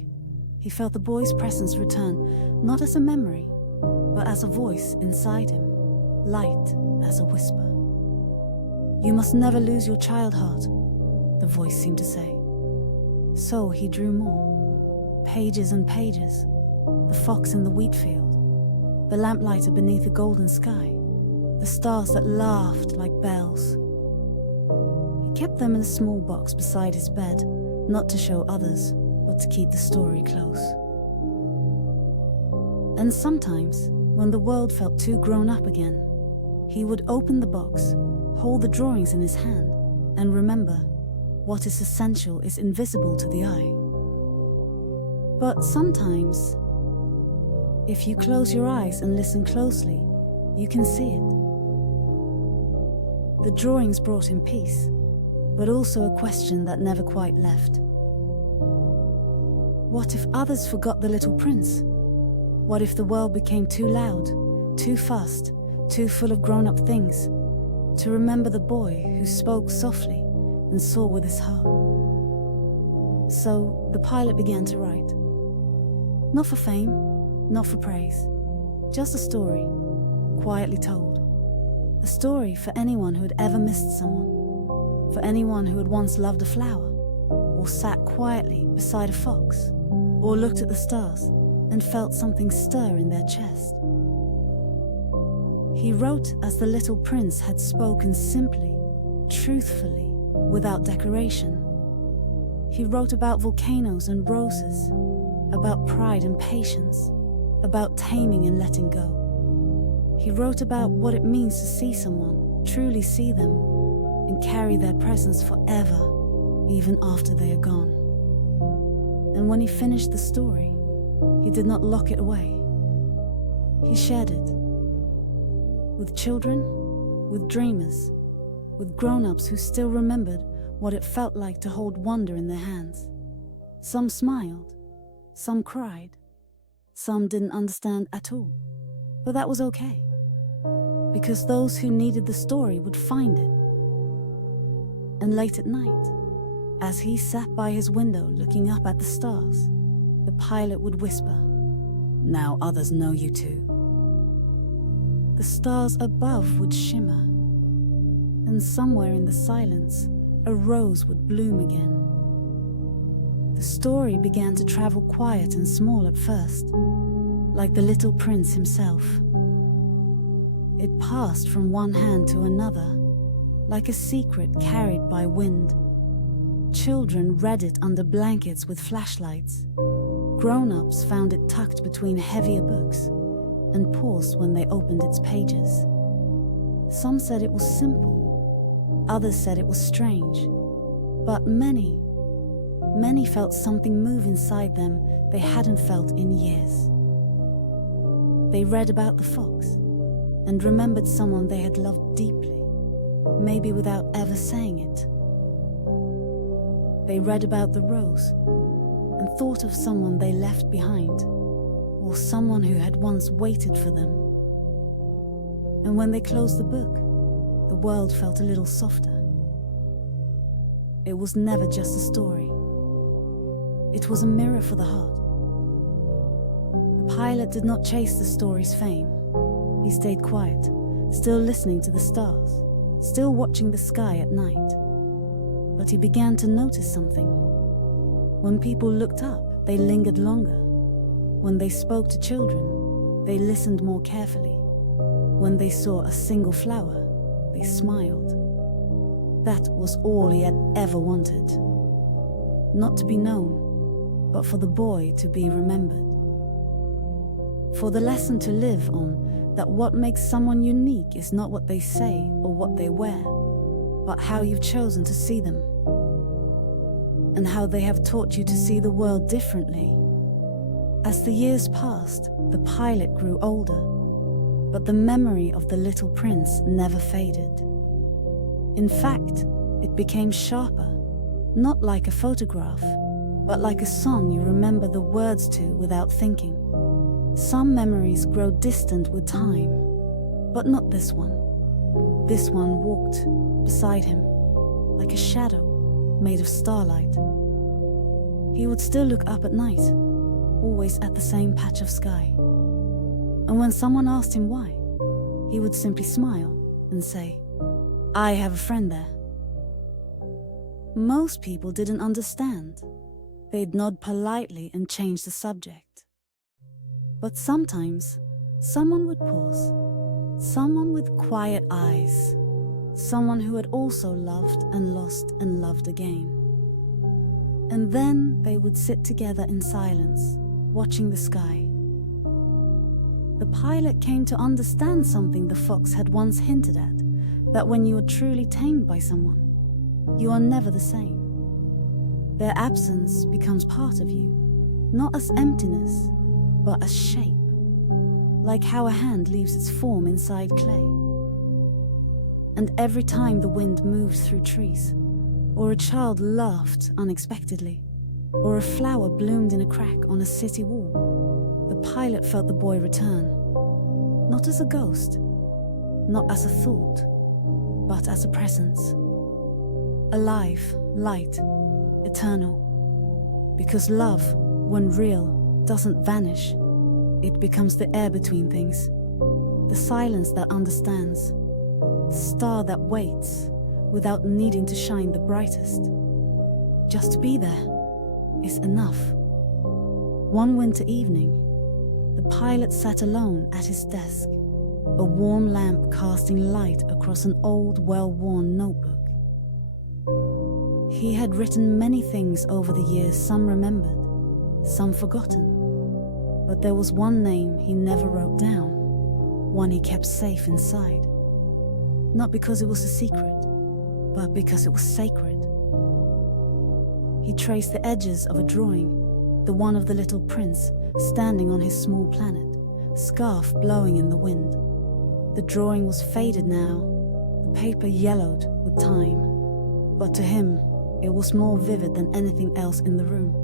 he felt the boy's presence return, not as a memory, but as a voice inside him, light as a whisper. "You must never lose your child heart," the voice seemed to say. So he drew more, pages and pages, the fox in the wheat field, the lamplighter beneath the golden sky, the stars that laughed like bells. He kept them in a small box beside his bed, not to show others, but to keep the story close. And sometimes, when the world felt too grown up again, he would open the box, hold the drawings in his hand, and remember, what is essential is invisible to the eye. But sometimes, if you close your eyes and listen closely, you can see it. The drawings brought him peace, but also a question that never quite left. What if others forgot the little prince? What if the world became too loud, too fast, too full of grown-up things, to remember the boy who spoke softly and saw with his heart? So the pilot began to write. Not for fame, not for praise, just a story, quietly told. A story for anyone who had ever missed someone, for anyone who had once loved a flower, or sat quietly beside a fox, or looked at the stars and felt something stir in their chest. He wrote as the little prince had spoken, simply, truthfully, without decoration. He wrote about volcanoes and roses, about pride and patience, about taming and letting go. He wrote about what it means to see someone, truly see them, and carry their presence forever, even after they are gone. And when he finished the story, he did not lock it away. He shared it with children, with dreamers, with grown-ups who still remembered what it felt like to hold wonder in their hands. Some smiled, some cried, some didn't understand at all. But that was okay, because those who needed the story would find it. And late at night, as he sat by his window looking up at the stars, the pilot would whisper, "Now others know you too." The stars above would shimmer, and somewhere in the silence, a rose would bloom again. The story began to travel quiet and small at first, like the little prince himself. It passed from one hand to another, like a secret carried by wind. Children read it under blankets with flashlights. Grown-ups found it tucked between heavier books and paused when they opened its pages. Some said it was simple, others said it was strange, but many felt something move inside them they hadn't felt in years. They read about the fox and remembered someone they had loved deeply, maybe without ever saying it. They read about the rose and thought of someone they left behind, or someone who had once waited for them. And when they closed the book, the world felt a little softer. It was never just a story. It was a mirror for the heart. The pilot did not chase the story's fame. He stayed quiet, still listening to the stars, still watching the sky at night. But he began to notice something. When people looked up, they lingered longer. When they spoke to children, they listened more carefully. When they saw a single flower, they smiled. That was all he had ever wanted. Not to be known, but for the boy to be remembered. For the lesson to live on that what makes someone unique is not what they say or what they wear, but how you've chosen to see them, and how they have taught you to see the world differently. As the years passed, the pilot grew older, but the memory of the little prince never faded. In fact, it became sharper, not like a photograph, but like a song you remember the words to without thinking. Some memories grow distant with time, but not this one. This one walked beside him, like a shadow made of starlight. He would still look up at night, always at the same patch of sky. And when someone asked him why, he would simply smile and say, "I have a friend there." Most people didn't understand. They'd nod politely and change the subject. But sometimes, someone would pause. Someone with quiet eyes. Someone who had also loved and lost and loved again. And then they would sit together in silence, watching the sky. The pilot came to understand something the fox had once hinted at, that when you are truly tamed by someone, you are never the same. Their absence becomes part of you, not as emptiness, but as shape, like how a hand leaves its form inside clay. And every time the wind moved through trees, or a child laughed unexpectedly, or a flower bloomed in a crack on a city wall, the pilot felt the boy return, not as a ghost, not as a thought, but as a presence. Alive, light, eternal. Because love, when real, doesn't vanish. It becomes the air between things, the silence that understands, the star that waits without needing to shine the brightest. Just to be there is enough. One winter evening, the pilot sat alone at his desk, a warm lamp casting light across an old, well-worn notebook. He had written many things over the years, some remembered, some forgotten. But there was one name he never wrote down, one he kept safe inside. Not because it was a secret, but because it was sacred. He traced the edges of a drawing, the one of the little prince standing on his small planet, scarf blowing in the wind. The drawing was faded now, the paper yellowed with time, but to him, it was more vivid than anything else in the room.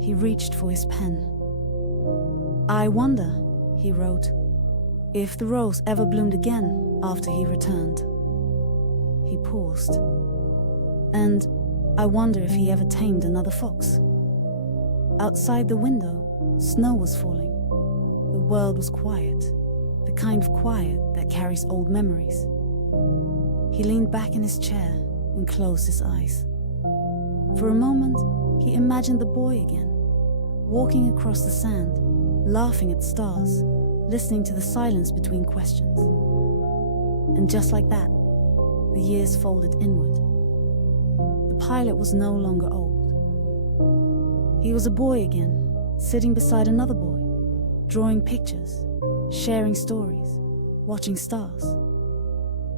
He reached for his pen. "I wonder," he wrote, "if the rose ever bloomed again after he returned." He paused. "And I wonder if he ever tamed another fox." Outside the window, snow was falling. The world was quiet, the kind of quiet that carries old memories. He leaned back in his chair and closed his eyes. For a moment, he imagined the boy again, walking across the sand, laughing at stars, listening to the silence between questions. And just like that, the years folded inward. The pilot was no longer old. He was a boy again, sitting beside another boy, drawing pictures, sharing stories, watching stars.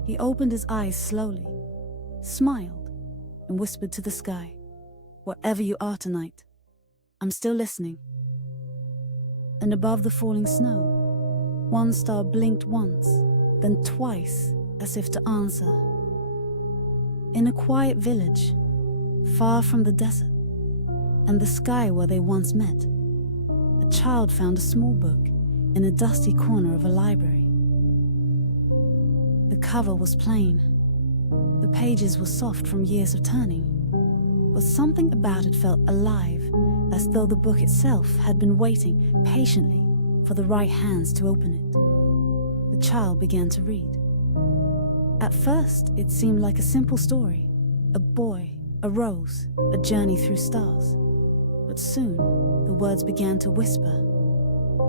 He opened his eyes slowly, smiled, and whispered to the sky, "Wherever you are tonight, I'm still listening." And above the falling snow, one star blinked once, then twice, as if to answer. In a quiet village, far from the desert and the sky where they once met, a child found a small book in a dusty corner of a library. The cover was plain. The pages were soft from years of turning, but something about it felt alive, as though the book itself had been waiting patiently for the right hands to open it. The child began to read. At first, it seemed like a simple story, a boy, a rose, a journey through stars. But soon, the words began to whisper,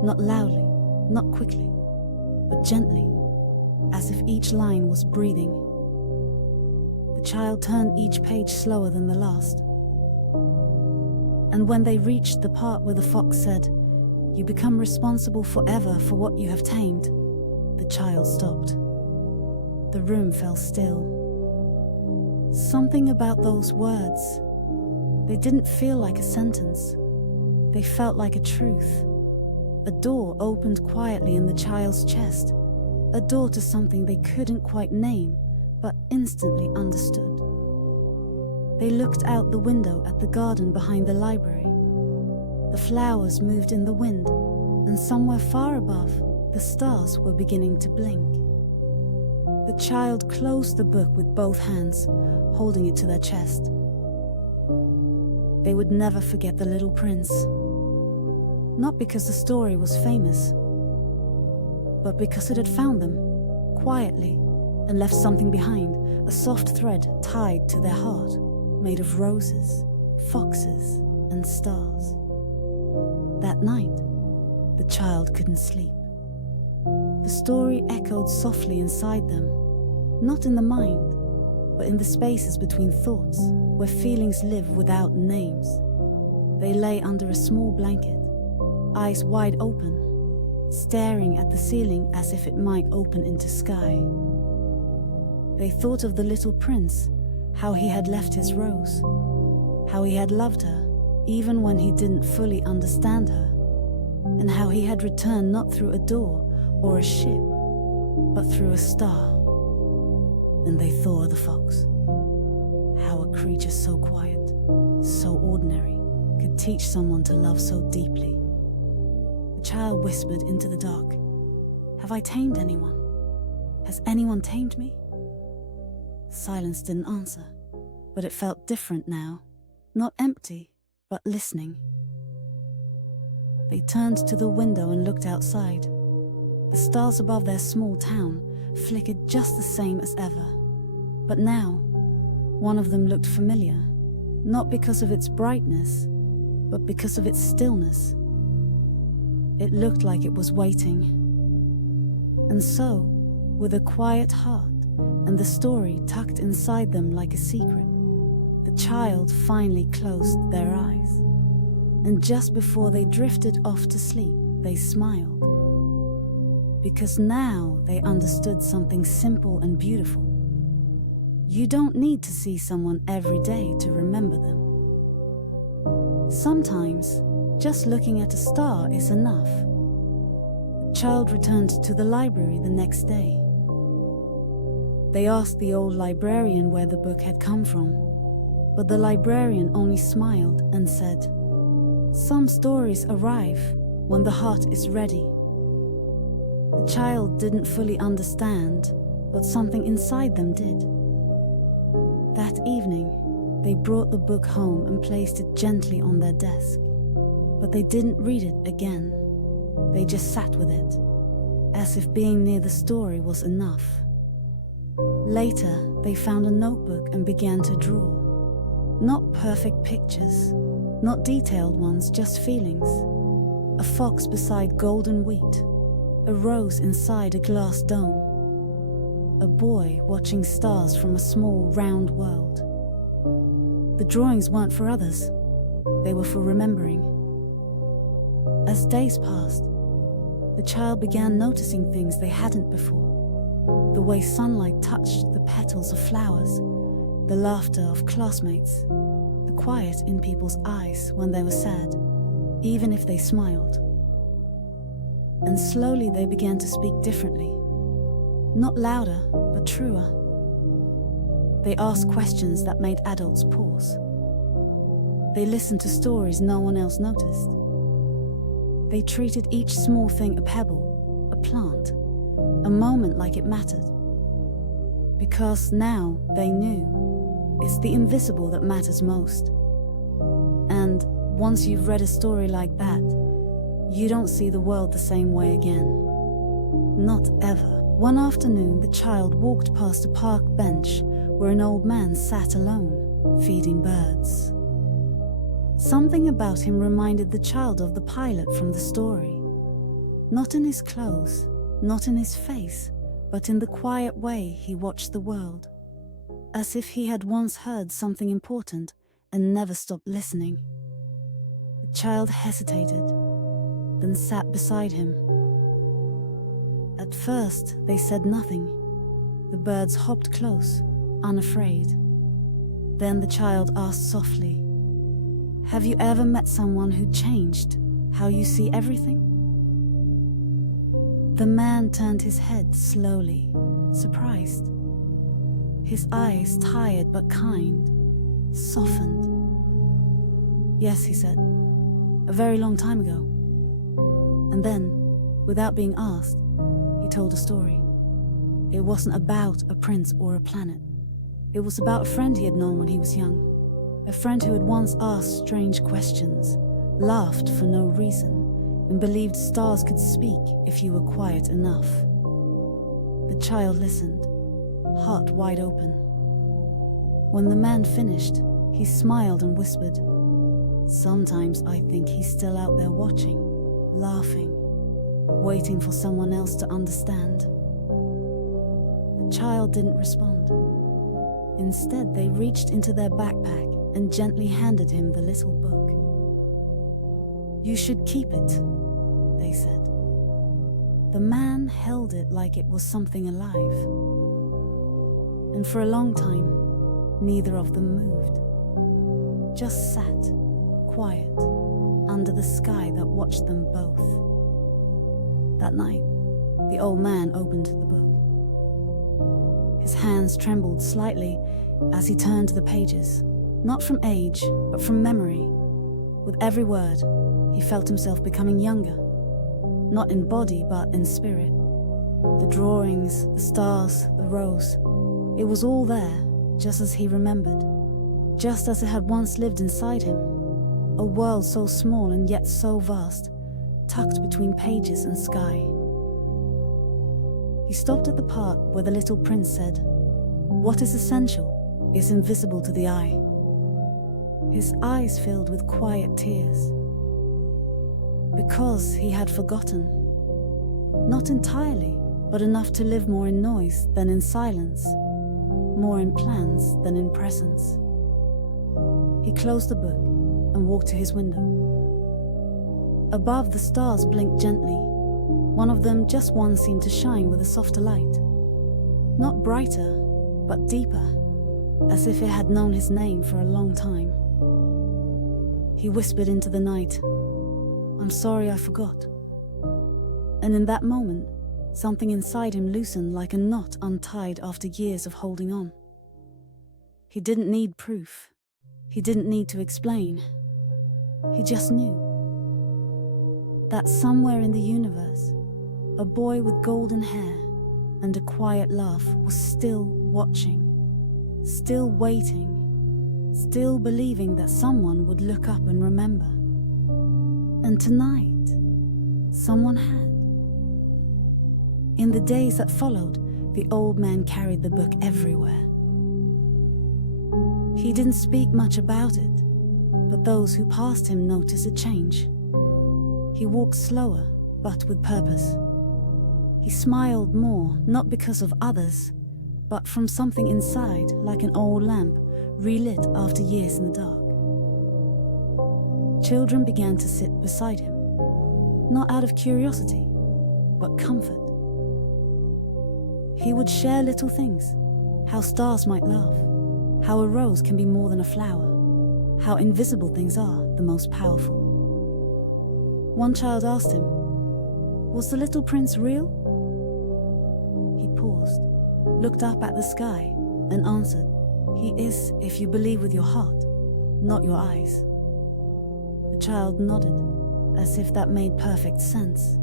not loudly, not quickly, but gently, as if each line was breathing. The child turned each page slower than the last. And when they reached the part where the fox said, "You become responsible forever for what you have tamed," the child stopped. The room fell still. Something about those words. They didn't feel like a sentence. They felt like a truth. A door opened quietly in the child's chest, a door to something they couldn't quite name, but instantly understood. They looked out the window at the garden behind the library. The flowers moved in the wind, and somewhere far above, the stars were beginning to blink. The child closed the book with both hands, holding it to their chest. They would never forget the little prince. Not because the story was famous, but because it had found them, quietly, and left something behind, a soft thread tied to their heart, made of roses, foxes, and stars. That night, the child couldn't sleep. The story echoed softly inside them, not in the mind, but in the spaces between thoughts, where feelings live without names. They lay under a small blanket, eyes wide open, staring at the ceiling as if it might open into sky. They thought of the little prince, how he had left his rose, how he had loved her, even when he didn't fully understand her, and how he had returned not through a door or a ship, but through a star. And they thought of the fox, how a creature so quiet, so ordinary, could teach someone to love so deeply. The child whispered into the dark, "Have I tamed anyone? Has anyone tamed me?" Silence didn't answer, but it felt different now, not empty, but listening. They turned to the window and looked outside. The stars above their small town flickered just the same as ever. But now, one of them looked familiar, not because of its brightness, but because of its stillness. It looked like it was waiting. And so, with a quiet heart and the story tucked inside them like a secret, the child finally closed their eyes. And just before they drifted off to sleep, they smiled. Because now they understood something simple and beautiful. You don't need to see someone every day to remember them. Sometimes, just looking at a star is enough. The child returned to the library the next day. They asked the old librarian where the book had come from, but the librarian only smiled and said, "Some stories arrive when the heart is ready." The child didn't fully understand, but something inside them did. That evening, they brought the book home and placed it gently on their desk. But they didn't read it again. They just sat with it, as if being near the story was enough. Later, they found a notebook and began to draw. Not perfect pictures, not detailed ones, just feelings. A fox beside golden wheat, a rose inside a glass dome, a boy watching stars from a small, round world. The drawings weren't for others, they were for remembering. As days passed, the child began noticing things they hadn't before. The way sunlight touched the petals of flowers, the laughter of classmates, the quiet in people's eyes when they were sad, even if they smiled. And slowly they began to speak differently. Not louder, but truer. They asked questions that made adults pause. They listened to stories no one else noticed. They treated each small thing a pebble, a plant, a moment like it mattered. Because now they knew it's the invisible that matters most. And once you've read a story like that, you don't see the world the same way again. Not ever. One afternoon, the child walked past a park bench where an old man sat alone, feeding birds. Something about him reminded the child of the pilot from the story. Not in his clothes, not in his face, but in the quiet way he watched the world, as if he had once heard something important and never stopped listening. The child hesitated, then sat beside him. At first, they said nothing. The birds hopped close, unafraid. Then the child asked softly, "Have you ever met someone who changed how you see everything?" The man turned his head slowly, surprised. His eyes, tired but kind, softened. "Yes," he said, "a very long time ago." And then, without being asked, he told a story. It wasn't about a prince or a planet. It was about a friend he had known when he was young. A friend who had once asked strange questions, laughed for no reason, and believed stars could speak if you were quiet enough. The child listened, heart wide open. When the man finished, he smiled and whispered, "Sometimes I think he's still out there watching, laughing, waiting for someone else to understand." The child didn't respond. Instead, they reached into their backpack and gently handed him the little book. "You should keep it," they said. The man held it like it was something alive. And for a long time, neither of them moved. Just sat, quiet, under the sky that watched them both. That night, the old man opened the book. His hands trembled slightly as he turned the pages, not from age, but from memory. With every word, he felt himself becoming younger, not in body, but in spirit. The drawings, the stars, the rose, it was all there, just as he remembered, just as it had once lived inside him. A world so small and yet so vast, tucked between pages and sky. He stopped at the part where the little prince said, "What is essential is invisible to the eye." His eyes filled with quiet tears. Because he had forgotten. Not entirely, but enough to live more in noise than in silence, more in plans than in presence. He closed the book and walked to his window. Above, the stars blinked gently. One of them, just one, seemed to shine with a softer light. Not brighter, but deeper, as if it had known his name for a long time. He whispered into the night, "I'm sorry I forgot." And in that moment, something inside him loosened like a knot untied after years of holding on. He didn't need proof. He didn't need to explain. He just knew that somewhere in the universe, a boy with golden hair and a quiet laugh was still watching, still waiting, still believing that someone would look up and remember. And tonight, someone had. In the days that followed, the old man carried the book everywhere. He didn't speak much about it, but those who passed him noticed a change. He walked slower, but with purpose. He smiled more, not because of others, but from something inside, like an old lamp, relit after years in the dark. Children began to sit beside him, not out of curiosity, but comfort. He would share little things, how stars might laugh, how a rose can be more than a flower, how invisible things are the most powerful. One child asked him, "Was the little prince real?" He paused, looked up at the sky, and answered, "He is if you believe with your heart, not your eyes." The child nodded, as if that made perfect sense.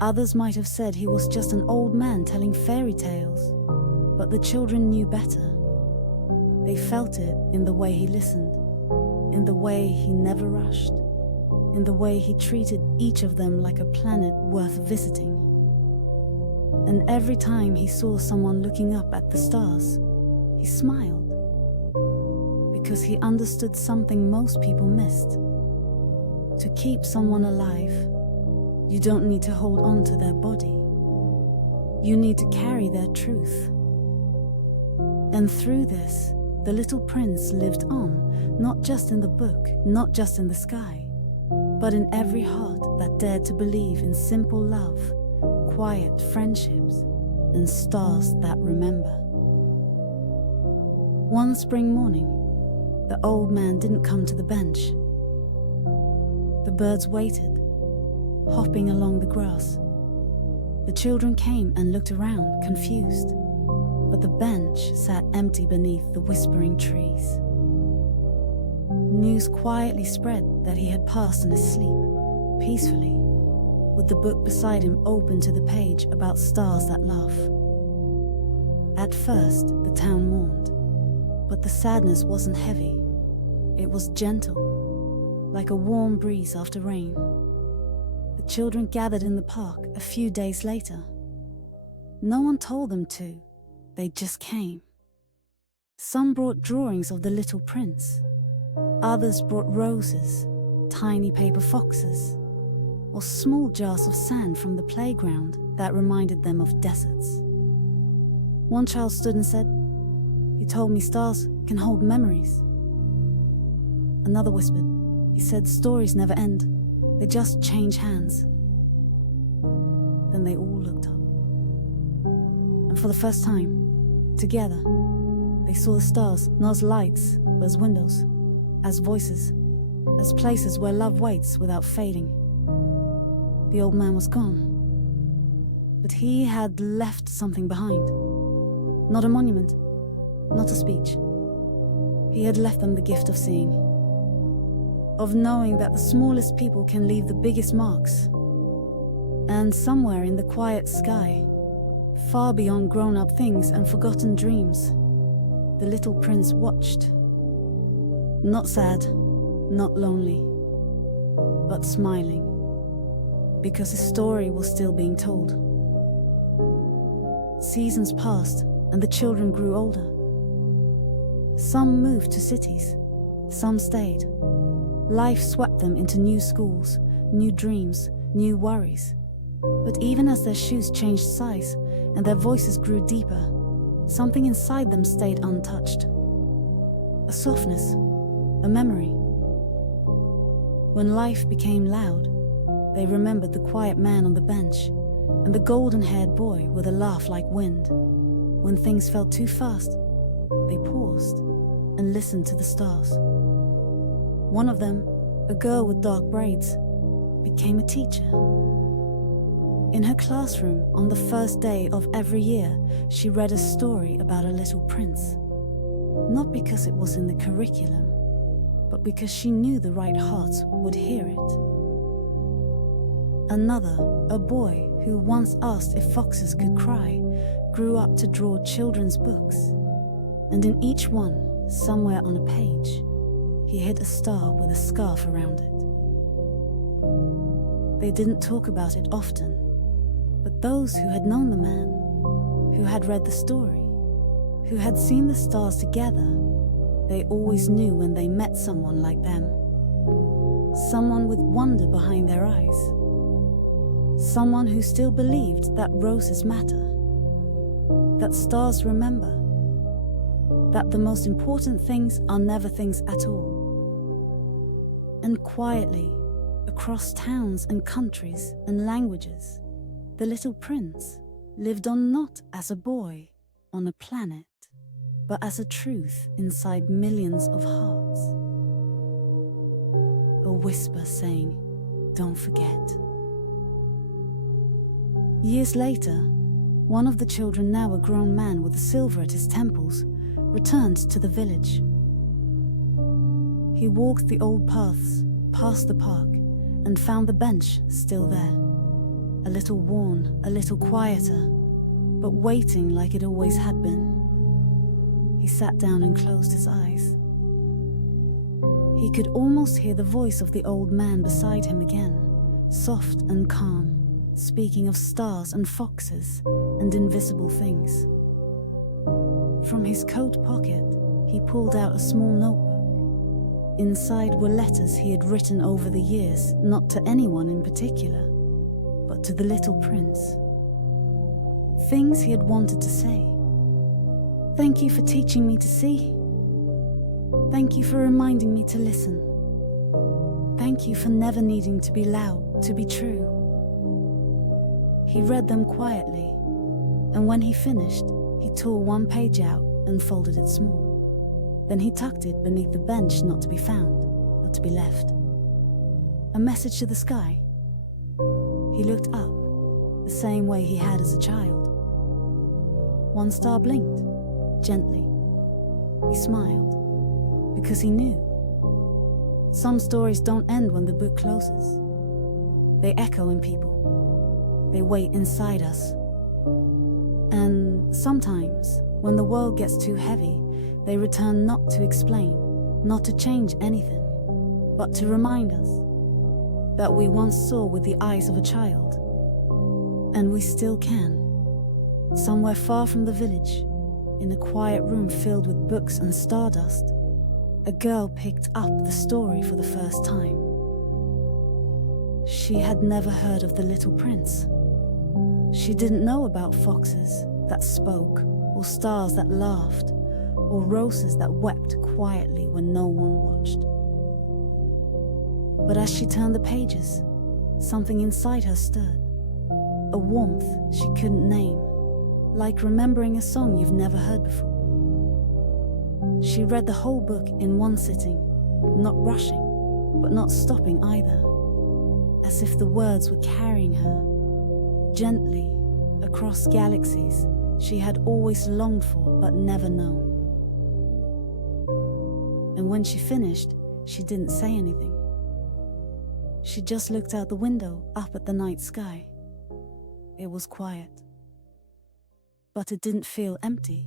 Others might have said he was just an old man telling fairy tales, but the children knew better. They felt it in the way he listened, in the way he never rushed, in the way he treated each of them like a planet worth visiting. And every time he saw someone looking up at the stars, he smiled, because he understood something most people missed. To keep someone alive, you don't need to hold on to their body. You need to carry their truth. And through this, the little prince lived on, not just in the book, not just in the sky, but in every heart that dared to believe in simple love, quiet friendships, and stars that remember. One spring morning, the old man didn't come to the bench. The birds waited, hopping along the grass. The children came and looked around, confused, but the bench sat empty beneath the whispering trees. News quietly spread that he had passed in his sleep, peacefully, with the book beside him open to the page about stars that laugh. At first, the town mourned, but the sadness wasn't heavy. It was gentle, like a warm breeze after rain. The children gathered in the park a few days later. No one told them to, they just came. Some brought drawings of the little prince. Others brought roses, tiny paper foxes, or small jars of sand from the playground that reminded them of deserts. One child stood and said, "He told me stars can hold memories." Another whispered, "He said stories never end, they just change hands." Then they all looked up. And for the first time, together, they saw the stars not as lights, but as windows, as voices, as places where love waits without fading. The old man was gone, but he had left something behind. Not a monument, not a speech. He had left them the gift of seeing, of knowing that the smallest people can leave the biggest marks. And somewhere in the quiet sky, far beyond grown-up things and forgotten dreams, the little prince watched. Not sad, not lonely, but smiling, because his story was still being told. Seasons passed, and the children grew older. Some moved to cities, some stayed. Life swept them into new schools, new dreams, new worries. But even as their shoes changed size and their voices grew deeper, something inside them stayed untouched. A softness, a memory. When life became loud, they remembered the quiet man on the bench and the golden-haired boy with a laugh like wind. When things felt too fast, They paused and listened to the stars. One of them, a girl with dark braids, became a teacher. In her classroom, on the first day of every year, she read a story about a little prince. Not because it was in the curriculum, but because she knew the right hearts would hear it. Another, a boy who once asked if foxes could cry, grew up to draw children's books. And in each one, somewhere on a page, he hid a star with a scarf around it. They didn't talk about it often, but those who had known the man, who had read the story, who had seen the stars together, they always knew when they met someone like them. Someone with wonder behind their eyes. Someone who still believed that roses matter, that stars remember, that the most important things are never things at all. And quietly, across towns and countries and languages, the little prince lived on not as a boy on a planet, but as a truth inside millions of hearts. A whisper saying, "Don't forget." Years later, one of the children, now a grown man with a silver at his temples, returned to the village. He walked the old paths, past the park, and found the bench still there. A little worn, a little quieter, but waiting like it always had been. He sat down and closed his eyes. He could almost hear the voice of the old man beside him again, soft and calm, speaking of stars and foxes and invisible things. From his coat pocket, he pulled out a small notebook. Inside were letters he had written over the years, not to anyone in particular, but to the little prince. Things he had wanted to say. Thank you for teaching me to see. Thank you for reminding me to listen. Thank you for never needing to be loud, to be true. He read them quietly, and when he finished, he tore one page out and folded it small. Then he tucked it beneath the bench, not to be found, but to be left. A message to the sky. He looked up, the same way he had as a child. One star blinked, gently. He smiled, because he knew. Some stories don't end when the book closes. They echo in people. They wait inside us. And sometimes, when the world gets too heavy, they return not to explain, not to change anything, but to remind us that we once saw with the eyes of a child, and we still can. Somewhere far from the village, in a quiet room filled with books and stardust, a girl picked up the story for the first time. She had never heard of the little prince. She didn't know about foxes that spoke, or stars that laughed, or roses that wept quietly when no one watched. But as she turned the pages, something inside her stirred. A warmth she couldn't name, like remembering a song you've never heard before. She read the whole book in one sitting, not rushing, but not stopping either, as if the words were carrying her gently across galaxies she had always longed for but never known. And when she finished, she didn't say anything. She just looked out the window up at the night sky. It was quiet. But it didn't feel empty.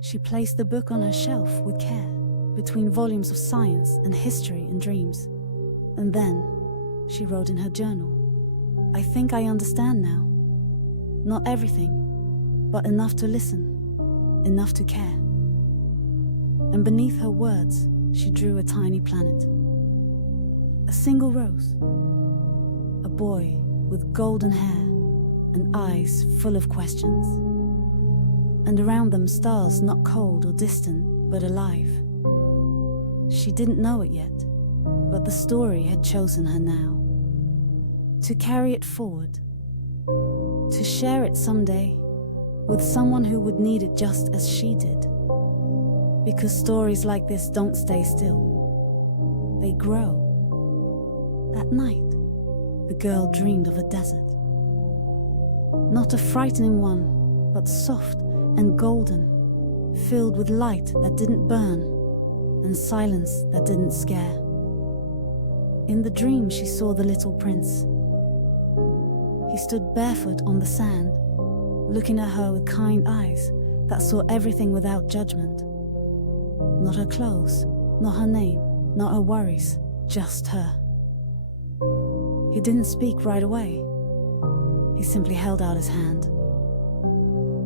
She placed the book on her shelf with care, between volumes of science and history and dreams. And then she wrote in her journal, "I think I understand now. Not everything, but enough to listen, enough to care." And beneath her words, she drew a tiny planet. A single rose. A boy with golden hair and eyes full of questions. And around them stars not cold or distant, but alive. She didn't know it yet, but the story had chosen her now. To carry it forward. To share it someday with someone who would need it just as she did. Because stories like this don't stay still. They grow. That night, the girl dreamed of a desert. Not a frightening one, but soft and golden, filled with light that didn't burn and silence that didn't scare. In the dream, she saw the little prince. He stood barefoot on the sand, looking at her with kind eyes that saw everything without judgment. Not her clothes, not her name, not her worries, just her. He didn't speak right away. He simply held out his hand.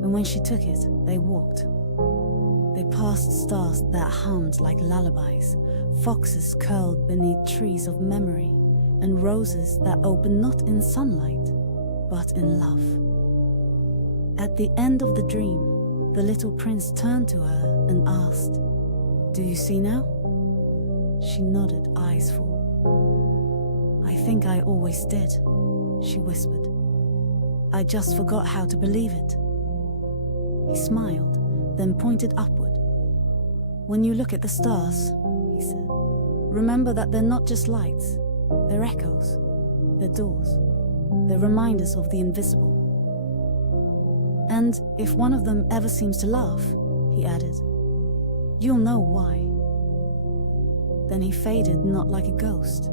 And when she took it, they walked. They passed stars that hummed like lullabies, foxes curled beneath trees of memory, and roses that opened not in sunlight, but in love. At the end of the dream, the little prince turned to her and asked, "Do you see now?" She nodded, eyes full. "I think I always did," she whispered. "I just forgot how to believe it." He smiled, then pointed upward. "When you look at the stars," he said, "remember that they're not just lights, they're echoes, they're doors, they're reminders of the invisible. And if one of them ever seems to laugh," he added, "you'll know why." Then he faded not like a ghost,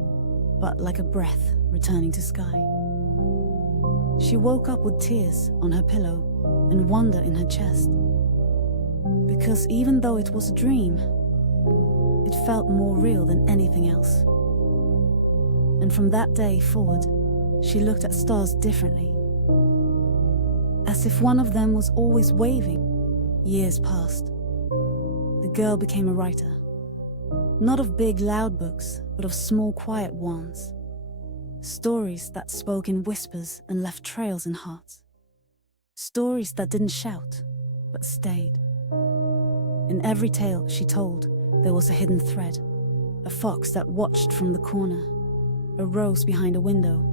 but like a breath returning to sky. She woke up with tears on her pillow and wonder in her chest. Because even though it was a dream, it felt more real than anything else. And from that day forward, she looked at stars differently. As if one of them was always waving. Years passed. The girl became a writer. Not of big, loud books, but of small, quiet ones. Stories that spoke in whispers and left trails in hearts. Stories that didn't shout, but stayed. In every tale she told, there was a hidden thread. A fox that watched from the corner. A rose behind a window.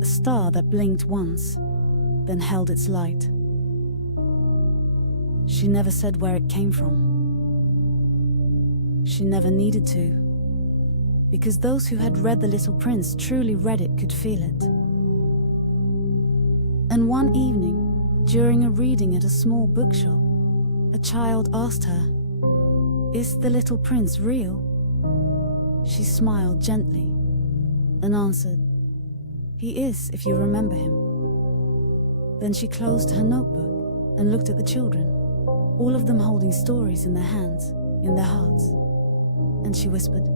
A star that blinked once, then held its light. She never said where it came from. She never needed to, because those who had read The Little Prince truly read it could feel it. And one evening, during a reading at a small bookshop, a child asked her, "Is the Little Prince real?" She smiled gently and answered, "He is, if you remember him." Then she closed her notebook and looked at the children, all of them holding stories in their hands, in their hearts. And she whispered,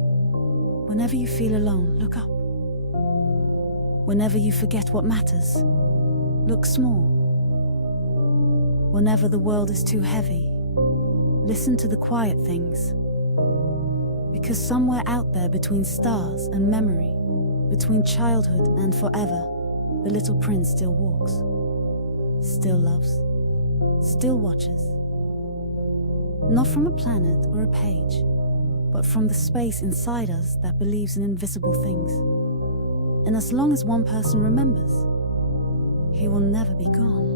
"Whenever you feel alone, look up. Whenever you forget what matters, look small. Whenever the world is too heavy, listen to the quiet things. Because somewhere out there between stars and memory, between childhood and forever, the little prince still walks, still loves, still watches. Not from a planet or a page, but from the space inside us that believes in invisible things. And as long as one person remembers, he will never be gone.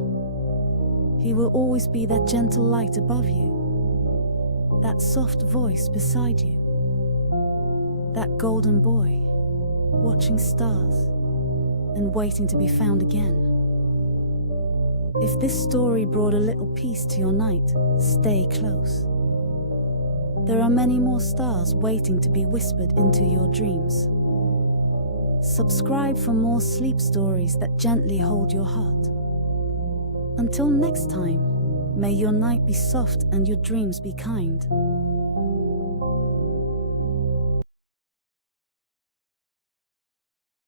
He will always be that gentle light above you, that soft voice beside you, that golden boy watching stars and waiting to be found again. If this story brought a little peace to your night, stay close. There are many more stars waiting to be whispered into your dreams. Subscribe for more sleep stories that gently hold your heart. Until next time, may your night be soft and your dreams be kind.